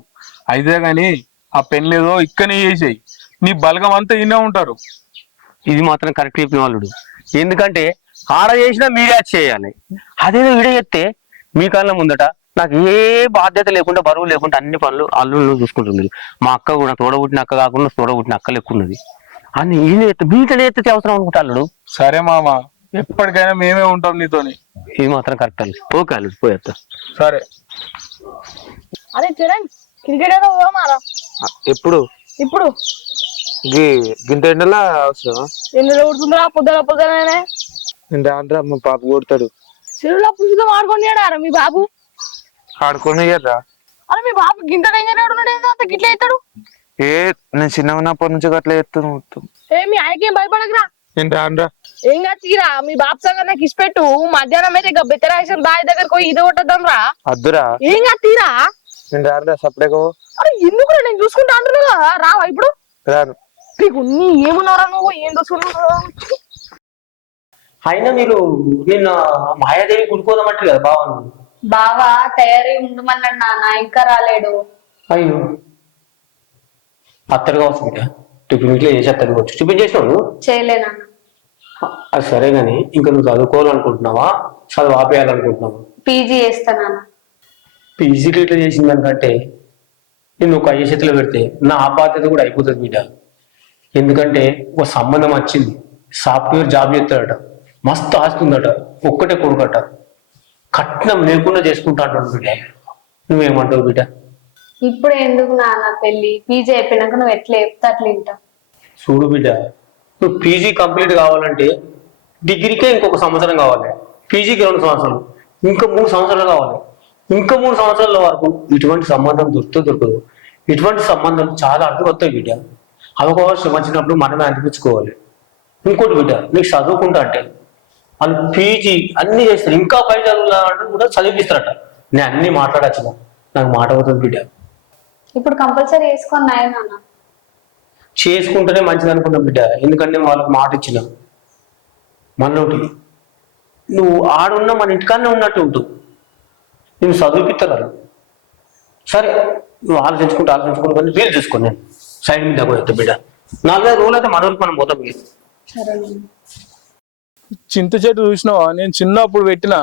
అయితే గాని ఆ పెళ్లి ఏదో ఇక్కడనే చేసేయి, నీ బలగం అంతా ఇన్నే ఉంటారు. ఇది మాత్రం కరెక్ట్ చెప్పిన వాళ్ళు. ఎందుకంటే ఆడ చేసినా మీరే చేయాలి. అదేదో ఈడ చేస్తే మీ కళ్ళ ముందట నాకు ఏ బాధ్యత లేకుండా బరువు లేకుండా అన్ని పనులు అల్లుళ్ళు చూసుకుంటుంది. మా అక్క కూడా తోడబుట్టిన అక్క కాకుండా తోడబుట్టిన అక్క లెక్క ఉన్నది. అని ఈయన మీటనే ఎత్తే అవసరం అనుకుంటా అల్లుడు. సరే మామ, ఎప్పటికైనా మేమే ఉంటాం నీతోని. ఇది మాత్రం కరెక్ట్ అల్లు. ఓకే అల్లుడు పోయేస్తా. సరే. అరే చరణ్ క్రికెట్ ఏదో పోమారా ఎప్పుడు ఇప్పుడు గింత ఎండలా అవసరం ఎందులో కొడుతుందిరా పొద్దునే నేను రానురా మా పాప కొడతాడు చెరువులో పురుషుతో ఆడుకొని మీ బాబు ఆడుకొని రా అరే మీ బాబు గింత డేంజర్ ఉన్నాడు అంత గిట్ల అవుతాడు ఏ నేను చిన్నగా ఉన్నప్పటి నుంచి అట్లా ఎత్తాను మొత్తం ఏ మీ ఆయనకేం భయపడకురా నేను రానురా ఏం కాదు తీరా మీ బాబు సంగతి నాకు ఇచ్చిపెట్టు మధ్యాహ్నం అయితే ఇక బెత్తరాసిన బావి దగ్గరకు పోయి ఇది కొట్టద్దాం రా అద్దురా ఏం కాదు తీరా నేను రానురా సపరేగా అరే ఎందుకు నేను చూసుకుంటా అంటున్నా కదా రావా ఇప్పుడు రాను నీకు నీ ఏమున్నారా నువ్వు ఏం చూసుకుంటున్నావు అయినా మీరు నిన్న మాయాదేవి గుడిపోదామంటారు కదా బావను. బావా తయారీ ఉండమన్నాడు నాన్న ఇంకా రాలేడు. అయ్యో అత్తరుగా వస్తుంది టిఫిన్ ఇట్లా చేసి అత్తరుగా వచ్చు టిఫిన్ చేసినావు చేయలేనా? అది సరే గాని ఇంకా నువ్వు చదువుకోవాలనుకుంటున్నావా చదువు ఆపేయాలనుకుంటున్నావా? పీజీ చేస్తానా? పీజీకి ఇట్లా చేసిన దానికంటే నేను ఒక అయ్యే చేతిలో పెడితే నా ఆ బాధ్యత కూడా అయిపోతుంది బిడ్డ. ఎందుకంటే ఒక సంబంధం వచ్చింది, సాఫ్ట్వేర్ జాబ్ చేస్తాడట, మస్తు ఆస్తుందట, ఒక్కటే కొడుకట, కట్నం లేకుండా చేసుకుంటా అంటాడు బిడ్డ. నువ్వేమంటావు బిడ్డ? ఇప్పుడు ఎందుకు నాన్న పెళ్లి? పీజీ అయిపోయినాక నువ్వు ఎట్లా చెప్తా అట్లా వింటా. చూడు బిడ్డ, నువ్వు పీజీ కంప్లీట్ కావాలంటే డిగ్రీకే ఇంకొక సంవత్సరం కావాలి, పీజీకి 2 సంవత్సరాలు, ఇంకా 3 సంవత్సరాలు కావాలి. ఇంకా 3 సంవత్సరాల వరకు ఇటువంటి సంబంధం దొరకదు. ఇటువంటి సంబంధం చాలా అడ్డు వస్తాయి బిడ్డ. అవకాశం వచ్చినప్పుడు మనమే అనిపించుకోవాలి. ఇంకోటి బిడ్డ, నీకు చదువుకుంటా అంటే వాళ్ళు పీజీ అన్ని చేస్తారు, ఇంకా పై చదువులంటే కూడా చదివిస్తారట. నేను అన్ని మాట్లాడచ్చు, నాకు మాట అవుతుంది బిడ్డ. ఇప్పుడు కంపల్సరీ వేసుకొని నాన్న చేసుకుంటేనే మంచిది అనుకున్నా బిడ్డ. ఎందుకంటే వాళ్ళకి మాట ఇచ్చిన మనోటి నువ్వు ఆడున్నా మన ఇంటికాన్నే ఉన్నట్టు ఉంటావు. నువ్వు చదివిపిస్తారు సరే, నువ్వు ఆలోచించుకుంటూ కానీ వీలు చూసుకోండి. నేను సైడ్ మీద పోతా బిడ్డ. 4-5 రోజులు అయితే మన మనం పోతాం. చింత చెట్టు చూసినావా? నేను చిన్నప్పుడు పెట్టిన,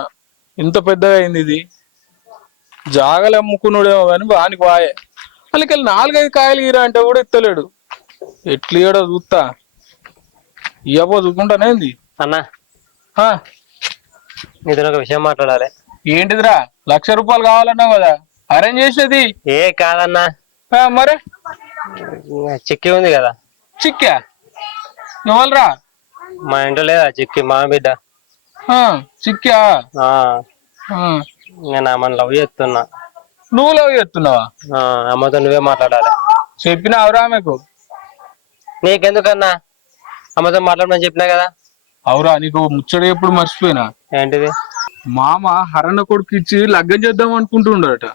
ఇంత పెద్దగా అయింది ఇది. జాగలు అమ్ముకున్నాడేమో కానీ వానికి వాయే. వాళ్ళకి 4-5 కాయలు గీరా అంటే కూడా ఇస్తలేడు. ఎట్లీయడో చూస్తా, ఇవ్వబో చూసుకుంటానేంది. అన్నా ఆ, నీతో ఒక విషయం మాట్లాడాలి. ఏంటిదిరా? 1,00,000 రూపాయలు కావాలన్నావు కదా, అరేంజ్ చేసేది. ఏ కాదన్నా, మరి చిక్కి ఉంది కదా. చిక్కా? ఇవ్వాలరా? మా ఇంట్లో లేదా చిక్కి? మా బిడ్డ చిక్కా? నేను అమ్మని లవ్ చేస్తున్నా. నువ్వు లవ్ చేస్తున్నావా? అమ్మతో నువ్వే మాట్లాడాలి. చెప్పినా అవరా ఆమెకు? నీకెందుకన్నా, అమ్మతో మాట్లాడమని చెప్పినా కదా. అవురా, నీకు ముచ్చట ఎప్పుడు మర్చిపోయినా. ఏంటిది? మామ హరణ కొడుకు ఇచ్చి లగ్గం చేద్దాం అనుకుంటుండట.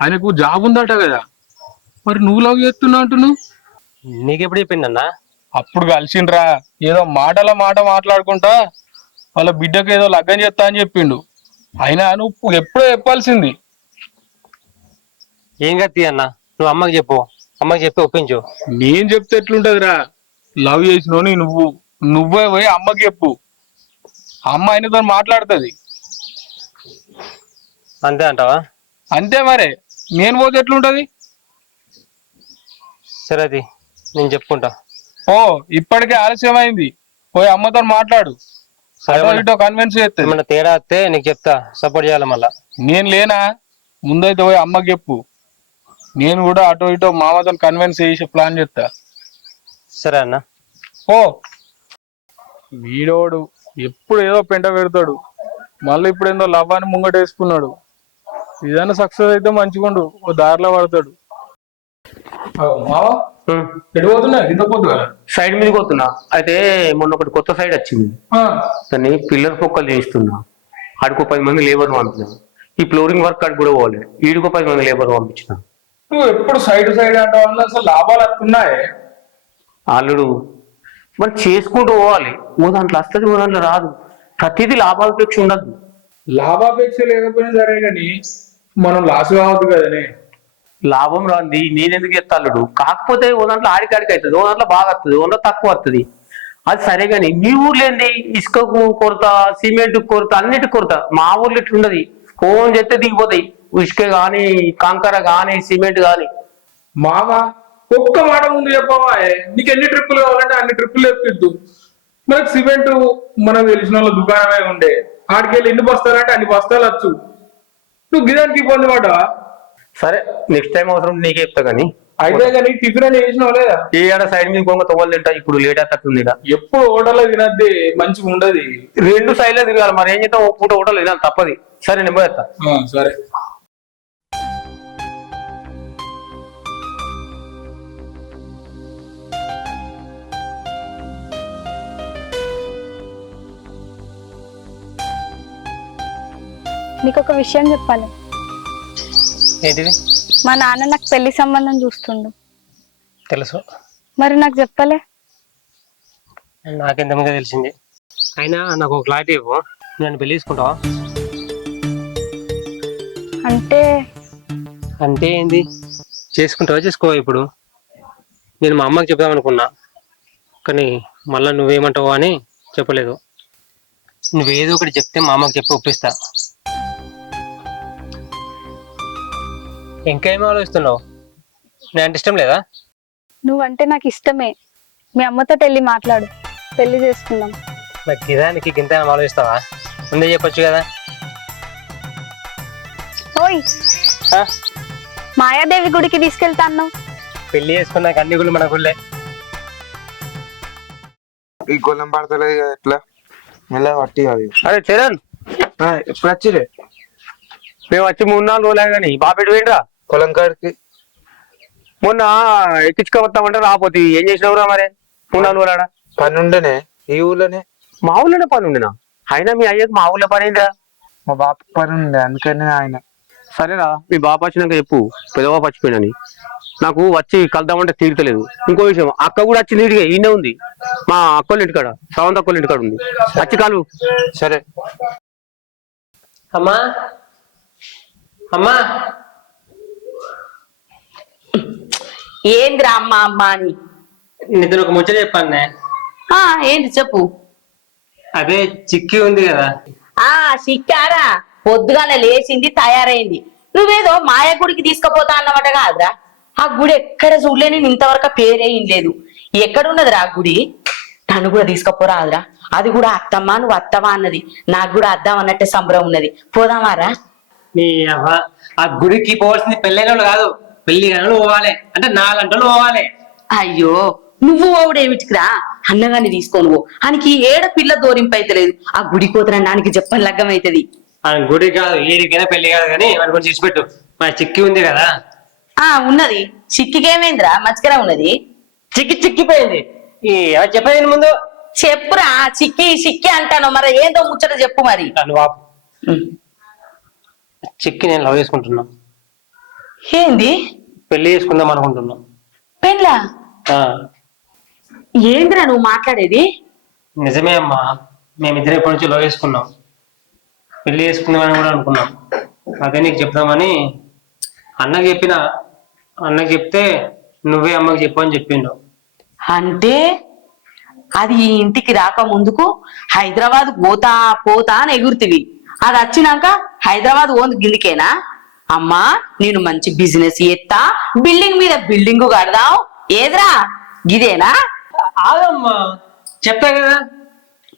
ఆయనకు జాబ్ ఉందట కదా. మరి నువ్వు లవ్ చేస్తున్నా అంటున్నావు? నీకెప్పుడు చెప్పిందన్నా? అప్పుడు కలిసిండ్రా, ఏదో మాట మాట్లాడుకుంటా వాళ్ళ బిడ్డకు ఏదో లగ్గం చేస్తా అని చెప్పిండు. అయినా నువ్వు ఎప్పుడో చెప్పాల్సింది. ఏం కత్తి అన్నా, నువ్వు అమ్మకి చెప్పు, అమ్మకి చెప్పి ఒప్పించు. నేను చెప్తే ఎట్లుంటదిరా? లవ్ చేసినోని నువ్వే పోయి అమ్మకి చెప్పు, అమ్మ ఆయనతో మాట్లాడుతుంది. అంతే అంటావా? అంతే మరి, నేను పోతే ఎట్లుంటది? సరే అది నేను చెప్పుకుంటా. ఓ ఇప్పటికే ఆలస్యమైంది, పోయి అమ్మతో మాట్లాడు. ఇటో కన్విన్స్ చేస్తే ఏమన్నా తేడా వస్తే నీకు చెప్తా, సపోర్ట్ చేయాలి మళ్ళా. నేను లేనా? ముందైతే పోయి అమ్మకి చెప్పు, నేను కూడా అటో ఇటో మామతో కన్విన్స్ చేసి ప్లాన్ చేస్తా. సరే అన్న. ఓ వీడోడు ఎప్పుడు ఏదో పెంట పెడతాడు, మళ్ళీ ఇప్పుడు ఏందో లవ్ అని ముంగట వేసుకున్నాడు. ఇదన్నా సక్సెస్ అయితే మంచిగుండు, ఓ దారిలో పడతాడు. సైడ్ మీద పోతున్నా. అయితే మొన్న ఒకటి కొత్త సైడ్ వచ్చింది, దాన్ని పిల్లర్ పొక్కలు చేయిస్తున్నా. ఆడికో 10 మంది లేబర్ పంపిన. ఈ ఫ్లోరింగ్ వర్క్ ఆడికి కూడా పోవాలి, ఈడికో 10 మంది లేబర్ పంపించిన. నువ్వు ఎప్పుడు సైడ్ అంటే వల్ల అసలు లాభాలు వస్తున్నాయి. అల్లుడు మరి చేసుకుంటూ పోవాలి, ఓ దాంట్లో వస్తుంది, ఓ దాంట్లో రాదు. ప్రతిదీ లాభాపేక్ష ఉండద్దు. లాభాపేక్ష లేకపోయినా సరే కానీ మనం లాస్ కావద్దు కదనే. లాభం రాంది నేనెందుకు చెప్తా అల్లుడు? కాకపోతే ఓ దాంట్లో ఆడికి అవుతుంది, ఓ దాంట్లో బాగా వస్తుంది, ఓ దాంట్లో తక్కువ వస్తుంది. అది సరే కానీ మీ ఊర్లో ఏంది? ఇసుకకు కొరత, సిమెంట్ కొరత, అన్నిటి కొరత. మా ఊర్లో ఇట్లుండదు, ఫోన్ చేస్తే దిగిపోతాయి. ఇసుక కానీ, కంకర కానీ, సిమెంట్ కానీ. మామ ఒక్క మాట ముందు చెప్పవా, నీకు ఎన్ని ట్రిప్పులు కావాలంటే అన్ని ట్రిప్పులు తెప్పిద్దు. మనకు సిమెంట్ మనకు తెలిసిన వాళ్ళ దుకాణమే ఉండే, ఆడికెళ్ళి ఎన్ని బస్తాలంటే అన్ని బస్తాలు వచ్చు. నువ్వు గిదానికి ఇబ్బంది పడ్డావా? సరే నెక్స్ట్ టైం అవసరం నీకే చెప్తా కానీ అయితే కానీ టిఫిన్ అని చేసినావు లేదా? ఏ ఆడ సైడ్ మీద కొంగ తవ్వాలి తింటా ఇప్పుడు లేట్ అవుతుంది ఇక ఎప్పుడు హోటల్లో తినద్ది, మంచిగా ఉండదు. రెండు సైడ్లో తిరగాలి మరి ఏం చేద్దాం, ఒక పూట హోటల్ తినాలి తప్పది. సరే నేను పోయేస్తా. సరే. నీకు ఒక విషయం చెప్పాలి. ఏంటిది? మా నాన్న నాకు పెళ్లి సంబంధం చూస్తుండు. తెలుసు, మరి నాకు చెప్పలే. నాకెంతమంది తెలిసింది. అయినా నాకు ఒక క్లారిటీ ఇవ్వు, నన్ను పెళ్లి చేసుకుంటావా? అంటే అంటే ఏంది? చేసుకుంటావా చేసుకోవా? ఇప్పుడు నేను మా అమ్మకి చెప్దాం అనుకున్నా, కానీ మళ్ళీ నువ్వేమంటావా అని చెప్పలేదు. నువ్వేదో ఒకటి చెప్తే మా అమ్మకి చెప్పి ఒప్పిస్తా. ఇంకా ఏమి ఆలోచిస్తున్నావు? నేను అంటే ఇష్టం లేదా? నువ్వంటే నాకు ఇష్టమే. మీ అమ్మతో వెళ్ళి మాట్లాడు, పెళ్లి చేసుకుందాం. మరి గిదానికి గింత ఆలోచిస్తావా? ముందే చెప్పొచ్చు కదా. ఓయ్, ఆ? మాయాదేవి గుడికి తీసుకెళ్తాను. పెళ్లి చేసుకున్నాక అన్ని గుళ్ళు మన గుళ్ళే. ఈ గొల్లం పడతలేదు కదా, ఎట్లా మెల్ల పట్టి అది. అరే చరణ్, ఎప్పుడు వచ్చిరే? మేము వచ్చి 3-4 రోజులే కానీ బాబెట్టు పోయిండ్రా పొలం కాడికి. మొన్న ఎక్కించుకోవస్తామంటే రాపోతే ఏం చేసినవురా మరి? 3-4 రోజులు పని ఉండనే ఈ ఊళ్ళోనే. మా ఊళ్ళోనే పని ఉండినా, అయినా మీ అయ్యకు మా ఊళ్ళో పని ఏంద్రా? మా బాప పని ఉండే, అందుకనే ఆయన. సరేరా, మీ బాబు వచ్చినాక చెప్పు పెదబాబు వచ్చిపోయినని. నాకు వచ్చి కలుద్దామంటే తీరుతలేదు. ఇంకో విషయం, అక్క కూడా వచ్చి నీటిగా ఈయనే ఉంది, మా అక్కోళ్ళ ఇంటికాడ, శ్రవంత్ అక్కోళ్ళ ఇంటికాడ ఉంది. వచ్చి కాలు. సరే. అమ్మా అమ్మా, ఏంద్రా అమ్మ అమ్మ అని? నిద్ర ఒక ముచ్చట చెప్పాను. ఏంటి చెప్పు. అదే చిక్కి ఉంది కదా, చిక్కారా? పొద్దుగానే లేచింది, తయారైంది. నువ్వేదో మాయ గుడికి తీసుకుపోతా అన్నమాట కాదురా. ఆ గుడి ఎక్కడ చూడలేని ఇంతవరకు పేరే లేదు. ఎక్కడున్నదిరా ఆ గుడి? నన్ను కూడా తీసుకుపోరాదురా. అది కూడా అత్తమ్మ నువ్వు అత్తమా అన్నది, నాకు కూడా అద్దాం అన్నట్టే సంబరం ఉన్నది. పోదామారా? నీ అవ్వ, ఆ గుడికి పోవాల్సింది పెళ్ళైన వాళ్ళు కాదు, పెళ్లి కాని పోవాలి. అంటే 4 గంటలు పోవాలి. అయ్యో, నువ్వు ఓవుడేమిటికిరా? అన్నగాన్ని తీసుకోను. ఆయనకి ఏడ పిల్ల దోరింపు అయితే లేదు. ఆ గుడి కోతరానికి చెప్పని లగ్గం అవుతుంది. ఆ గుడి కాదు, ఏడికైనా పెళ్లి కాదు, కానీ వాడి కొంచెం చూసిపెట్టు. మా చిక్కి ఉంది కదా. ఉన్నది. చిక్కికేమైందిరా? మచ్చికరా ఉన్నది. చిక్కిపోయింది. చెప్పేది ముందు చెప్పురా. చిక్కి అంటాను మరి, ఏందో ముచ్చట చెప్పు మరి. చిక్కి నేను లవ్ చేసుకుంటున్నా. ఏంది? పెళ్లి చేసుకుందాం అనుకుంటున్నా. పెళ్ళా? ఏందిరా నువ్వు మాట్లాడేది? నిజమే అమ్మా, మేమిద్దరం ఎప్పటి నుంచి లవ్ చేసుకున్నాం, పెళ్లి చేసుకుందామని కూడా అనుకున్నాం. అదే నీకు చెప్దామని అన్నకి చెప్పిన. అన్నకి చెప్తే నువ్వే అమ్మకి చెప్పు అని చెప్పిండు. అంటే అది ఈ ఇంటికి రాక ముందుకు హైదరాబాద్ పోతా అని ఎగురుతివి. అది వచ్చినాక హైదరాబాద్ ఓన్ గిల్లికేనా? అమ్మా, నేను మంచి బిజినెస్ ఎత్తా, బిల్డింగ్ మీద బిల్డింగ్ కడదాం. ఏదిరా గిదేనా? ఆగమ్మా, చెప్తా కదా.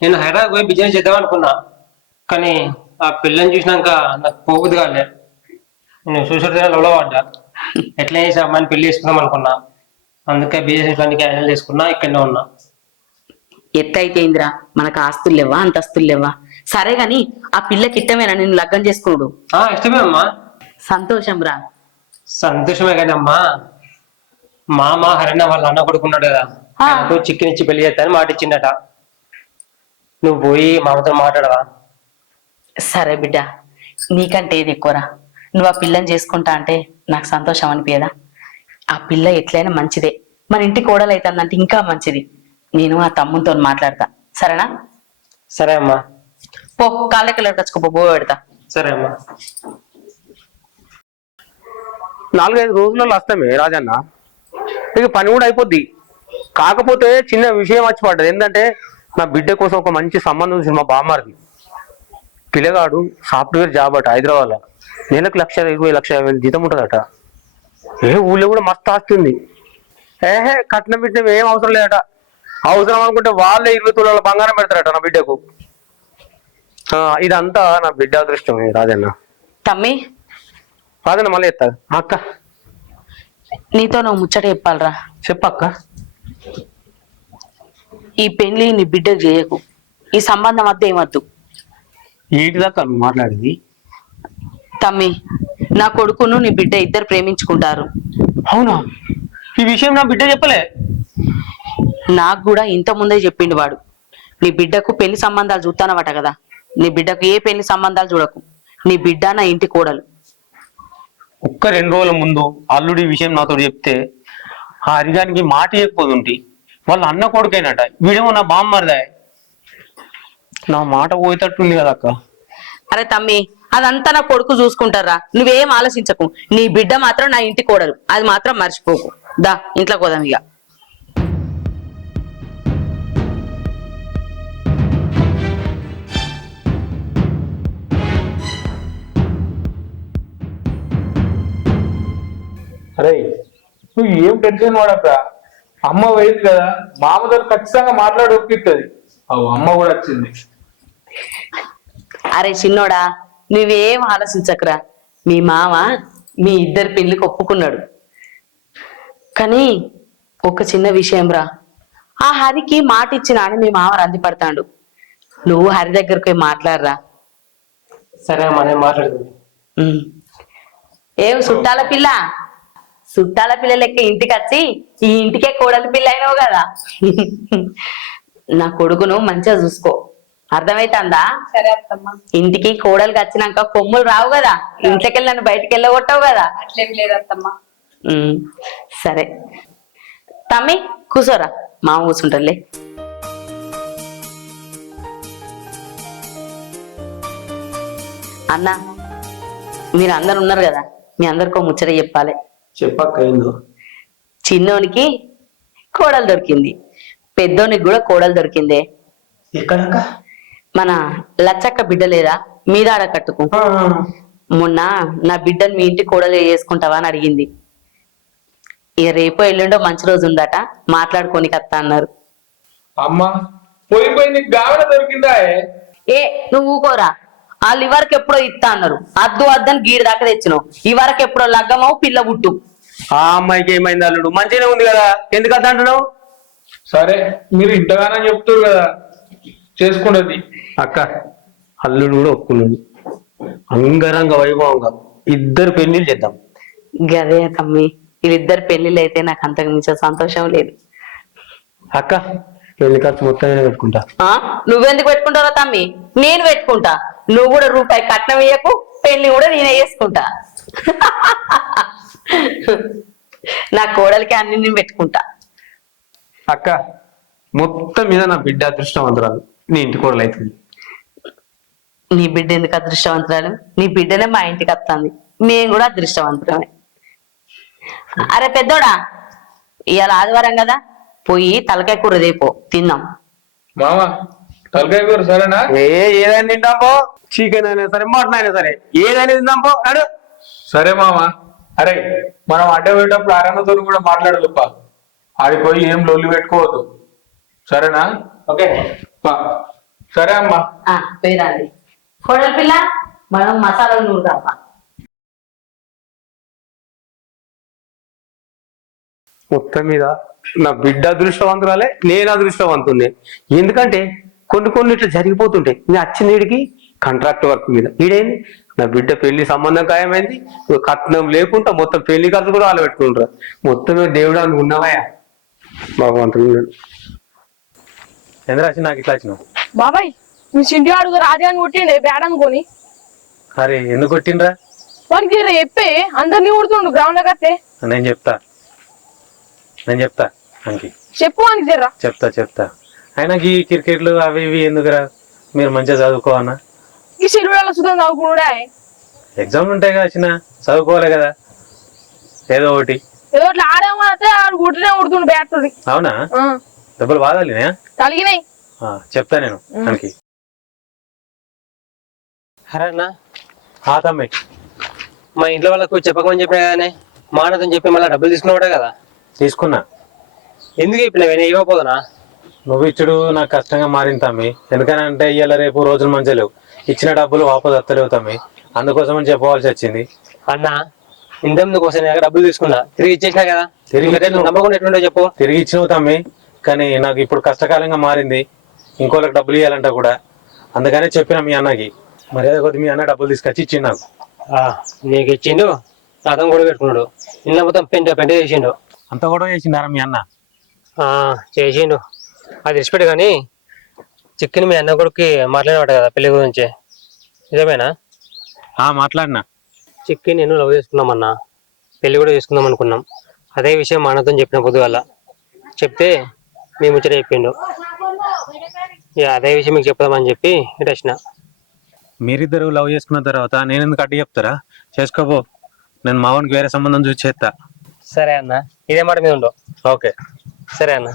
నేను హైదరాబాద్ పోయి బిజినెస్ చేద్దాం అనుకున్నా, కానీ ఆ పిల్లని చూసినాక నాకు పోగుది కాలే. నేను చూసుకుంటే లవ్లో పడ్డా. ఎట్లా చేసి అమ్మాయిని పెళ్లి చేసుకుందాం అనుకున్నా, అందుకే బిజినెస్ క్యాన్సిల్ చేసుకున్నా, ఇక్కడనే ఉన్నా. ఎత్తైతే ఇందిరా, మనకు ఆస్తులు లేవా, అంతస్తులు లేవా? సరే గాని ఆ పిల్లకి ఇష్టమేనా నేను లగ్గం చేసుకున్నాడు? ఇష్టమే అమ్మా. సంతోషం రా. సంతోషమే కానీ అమ్మా, మామ హరణ వాళ్ళ అన్న కొడుకున్నాడు కదా, చిక్కినిచ్చి పెళ్లి చేస్తానని మాట ఇచ్చిండట. నువ్వు పోయి మామతో మాట్లాడవా? సరే బిడ్డ, నీకంటే ఏది ఎక్కువరా. నువ్వు ఆ పిల్లని చేసుకుంటా అంటే నాకు సంతోషం అనిపించదా? ఆ పిల్ల ఎట్లయినా మంచిదే, మన ఇంటి కోడలు అవుతుందంటే ఇంకా మంచిది. నేను ఆ తమ్ముతో మాట్లాడతా, సరేనా? సరే అమ్మా. పో, కాళ్ళకి కచ్చుకో, బో పెడతా. సరే అమ్మా. 4-5 రోజులలో వస్తామే రాజన్న, ఇక పని కూడా అయిపోద్ది. కాకపోతే చిన్న విషయం వచ్చి పడ్డది. ఏంటంటే నా బిడ్డ కోసం ఒక మంచి సంబంధం చూసి మా బామ్మారిది. పిల్లగాడు సాఫ్ట్వేర్ జాబ్ అట హైదరాబాద్లో, నెలకు 1,20,000 జీతం ఉంటుందట. ఊళ్ళో కూడా మస్తు ఆస్తి ఉంది. కట్నం బిడ్డ ఏం అవసరం లేదట. అవసరం అనుకుంటే వాళ్ళే 20 తులాల బంగారం పెడతారట నా బిడ్డకు. ఇదంతా నా బిడ్డ అదృష్టమే రాజన్న. తమ్మి, కాదన్న మళ్ళీ ఎత్తా అక్క నీతో నువ్వు ముచ్చట చెప్పాలరా. చెప్పక్క. ఈ పెళ్లి నీ బిడ్డకు చేయకు, ఈ సంబంధం వద్ద ఏమద్దు. ఏంటి దాకా నువ్వు మాట్లాడేది? తమ్మి, నా కొడుకును నీ బిడ్డ ఇద్దరు ప్రేమించుకుంటారు. అవునా? ఈ విషయం నా బిడ్డ చెప్పలే. నాకు కూడా ఇంత ముందే చెప్పిండు వాడు. నీ బిడ్డకు పెళ్లి సంబంధాలు చూస్తానవట కదా, నీ బిడ్డకు ఏ పెళ్లి సంబంధాలు చూడకు. నీ బిడ్డ నా ఇంటి కోడలు. ఒక్క 2 రోజుల ముందు అల్లుడు ఈ విషయం నాతో చెప్తే ఆ హరిగానికి మాట చెప్పపోతుంటి. వాళ్ళ అన్న కొడుకైనట, వీడేమో నా బామ్మర్దా. నా మాట పోయేటట్టుంది కదా అక్క. అరే తమ్మి, అదంతా నా కొడుకు చూసుకుంటారా, నువ్వేం ఆలోచించకు. నీ బిడ్డ మాత్రం నా ఇంటి కోడలు, అది మాత్రం మర్చిపోకు. దా ఇంట్లో పోదాం ఇక. అరే నువ్వు ఏం టెన్షన్ పడకరా, అమ్మ పోయింది కదా, మామతో ఖచ్చితంగా మాట్లాడి ఒప్పిస్తుంది. అమ్మ కూడా వచ్చింది. అరే చిన్నోడా, నువ్వేం ఆలోచించకరా. మీ మామ మీ ఇద్దరి పెళ్లికి ఒప్పుకున్నాడు. కానీ ఒక చిన్న విషయం రా, ఆ హరికి మాట ఇచ్చినా అని మీ మామ రంది పడతాడు. నువ్వు హరి దగ్గరకు పోయి మాట్లాడరా. సరే అమ్మా, నేను మాట్లాడుతుంది. ఏం చుట్టాల పిల్ల, చుట్టాల పిల్ల లెక్క ఇంటికి వచ్చి ఈ ఇంటికే కోడలి పిల్ల అయినావు కదా. నా కొడుకును మంచిగా చూసుకో, అర్థమైతుందా? సరే అత్తమ్మ. ఇంటికి కోడలికి వచ్చినాక కొమ్ములు రావు కదా, ఇంట్లోకెళ్ళి నన్ను బయటికి వెళ్ళగొట్టావు కదా. అట్లేం లేదత్తమ్మ. సరే తమ్మి, కూర్చోరా, మామ కూర్చుంటారులే. అన్న, మీరు అందరు ఉన్నారు కదా, మీ అందరికో ముచ్చట చెప్పాలి. చెప్పక్క. ఏందో? చిన్నోనికి కోడలు దొరికింది, పెద్దోనికి కూడా కోడలు దొరికిందే. ఎక్కడక్క? మన లచ్చక్క బిడ్డ లేదా మీదాడ కట్టుకు, మొన్న నా బిడ్డను మీ ఇంటి కోడలు చేసుకుంటావా అని అడిగింది. ఇక రేపో ఎల్లుండో మంచి రోజు ఉందట, మాట్లాడుకోనికి వస్తా అన్నారు. అమ్మా పోయిపోయి నీకు గావన దొరికిందా? ఏ నువ్వు ఊకోరా, వాళ్ళు ఇవరకు ఎప్పుడో ఇస్తా అన్నారు, అద్దు అద్దని గీడి దాకా తెచ్చినావు. ఇవరకు ఎప్పుడో లగ్గమావు పిల్ల పుట్టు. ఆ అమ్మాయికి ఏమైంది అల్లుడు? మంచిగానే ఉంది కదా, ఎందుకు అద్ద అంటున్నావు? సరే మీరు ఇంతగానో చెప్తారు కదా, చేసుకుంటది. అక్క, అల్లుడు కూడా ఒప్పుకున్నాడు. అంగరంగ వైభవంగా ఇద్దరు పెళ్లిళ్ళు చేద్దాం. గదే తమ్మి, వీళ్ళిద్దరు పెళ్లిళ్ళు అయితే నాకు అంతకు మించిన సంతోషం లేదు. అక్క, పెళ్లి ఖర్చు మొత్తం నేనే పెట్టుకుంటా. నువ్వెందుకు పెట్టుకుంటావా తమ్మి? నేను పెట్టుకుంటా. నువ్వు కూడా రూపాయి కట్నం ఇయ్యకు, పెళ్లి కూడా నేనే చేసుకుంటా. నా కోడలికి అన్ని నేను పెట్టుకుంటా. అక్క, మొత్తం మీద నా బిడ్డ అదృష్టవంతురాలు, నీ ఇంటి కోడలు అవుతుంది. నీ బిడ్డ ఎందుకు అదృష్టవంతురాలు? నీ బిడ్డనే మా ఇంటికి వస్తుంది, మేము కూడా అదృష్టవంతురమే. అరే పెద్దోడా, ఇవాళ ఆదివారం కదా, పోయి తలకాయ కూర రేపో తిందాం. మామ తలకాయ కూర సరేనా? ఏదైనా తింటాం పో, చికెన్ అయినా సరే, మటన్ అయినా సరే, ఏదైనా తిందాం పో. అడు సరే మామ. అరే మనం అడ్డ పోయేటప్పుడు అరణతో కూడా మాట్లాడదుప్ప, ఆడిపోయి ఏం లొల్లి పెట్టుకోవద్దు, సరేనా? ఓకే. సరే అమ్మా. పోయిరాండి. కోడల పిల్ల, మనం మసాలాలు నూరుదామా. మొత్తం మీద నా బిడ్డ అదృష్టవంతురాలే, నేను అదృష్టవంతున్నే. ఎందుకంటే కొన్ని ఇట్లా జరిగిపోతుంటాయి. నేను వచ్చిన వీడికి కాంట్రాక్ట్ వర్క్ మీద, వీడైంది నా బిడ్డ పెళ్లి సంబంధం ఖాయమైంది, కట్నం లేకుండా మొత్తం పెళ్లి ఖర్చు కూడా వాళ్ళు పెట్టుకుంటారు. మొత్తం మీద దేవుడు అనుకున్నావా భగవంతుడు. ఎందుకు నాకు ఇట్లా వచ్చినావు? బాబాయ్, మీ చింటి అడుగు రాజా అని కొట్టిండే బ్యాడ్ అనుకోని. అరే ఎందుకు కొట్టిండ్రా? వానికి చెప్పే అందరినీ కొడుతుండు గ్రౌండ్ లో కట్టే. నేను చెప్తా అంకి, చెప్పు అని జర్రా. చెప్తా. అయినా ఈ క్రికెట్లు అవి ఇవి ఎందుకురా, మీరు మంచిగా చదువుకోవన్నా. ఈ చెరువులలో సుతం చదువుకున్నాడా? ఎగ్జామ్లు ఉంటాయి కదా చిన్న, చదువుకోవాలి కదా ఏదో ఒకటి. ఏదో అట్లా ఆడామంటే ఆడు కొట్టినే కొడుతుండు బ్యాట్. అవునా? దెబ్బలు బాధాలినా? తలిగినాయి. చెప్తా నేను మనకి. అరే అన్న, తమ్మి, మా ఇంట్లో వాళ్ళకు చెప్పకమని చెప్పినా కానీ మానతో చెప్పి మళ్ళీ డబ్బులు తీసుకున్నావుడే కదా. తీసుకున్నా. ఎందుకు చెప్పినా నేను ఇవ్వకపోదునా? నువ్వు ఇచ్చుడు నాకు కష్టంగా మారింది తమ్మి. ఎందుకనంటే ఇవాళ రేపు రోజులు మంచిగా లేవు, ఇచ్చిన డబ్బులు వాపసు వస్తలేవు తమ్మి. అందుకోసమని చెప్పవలసి వచ్చింది. అన్న ఇంతకుముందు కోసం డబ్బులు తీసుకున్నా తిరిగి ఇచ్చేసినా కదా, తిరిగి తిరిగి నమ్మకుండా ఎట్లుంటో చెప్పు. తిరిగి ఇచ్చినవు తమ్మి, కానీ నాకు ఇప్పుడు కష్టకాలంగా మారింది, ఇంకోళ్ళకి డబ్బులు ఇవ్వాలంట కూడా. అందుకనే చెప్పిన మీ అన్నకి, మర్యాద కొద్ది మీ అన్న డబ్బులు తీసుకొచ్చి ఇచ్చిండు నాకు. నీకు ఇచ్చిండు, అతను కూడా పెట్టుకున్నాడు, నిన్న మొత్తం పెంట చేసిండు. అంత కూడా చేసిండారా మీ అన్న? చేసిండు. అది ఇష్టపెట్టు కానీ చిక్కిని మీ అన్న కొడుకు మాట్లాడినవాట కదా పెళ్లి గురించి, నిజమేనా? మాట్లాడినా. చిక్కి నేను లవ్ చేసుకున్నామన్నా, పెళ్లి కూడా చేసుకుందాం అనుకున్నాం. అదే విషయం మా అన్నతో చెప్పిన పొద్దుగల చెప్తే మీ ముచ్చట చెప్పిండు. ఇక అదే విషయం మీకు చెప్దామని చెప్పి ఇటు వచ్చిన. మీరిద్దరు లవ్ చేసుకున్న తర్వాత నేను ఎందుకు అడ్డు చెప్తారా? చేసుకోపో, నేను మావానికి వేరే సంబంధం చూసి చేస్తా. సరే అన్న, ఇదే మాట మీద ఉండు. ఓకే సరే అన్న.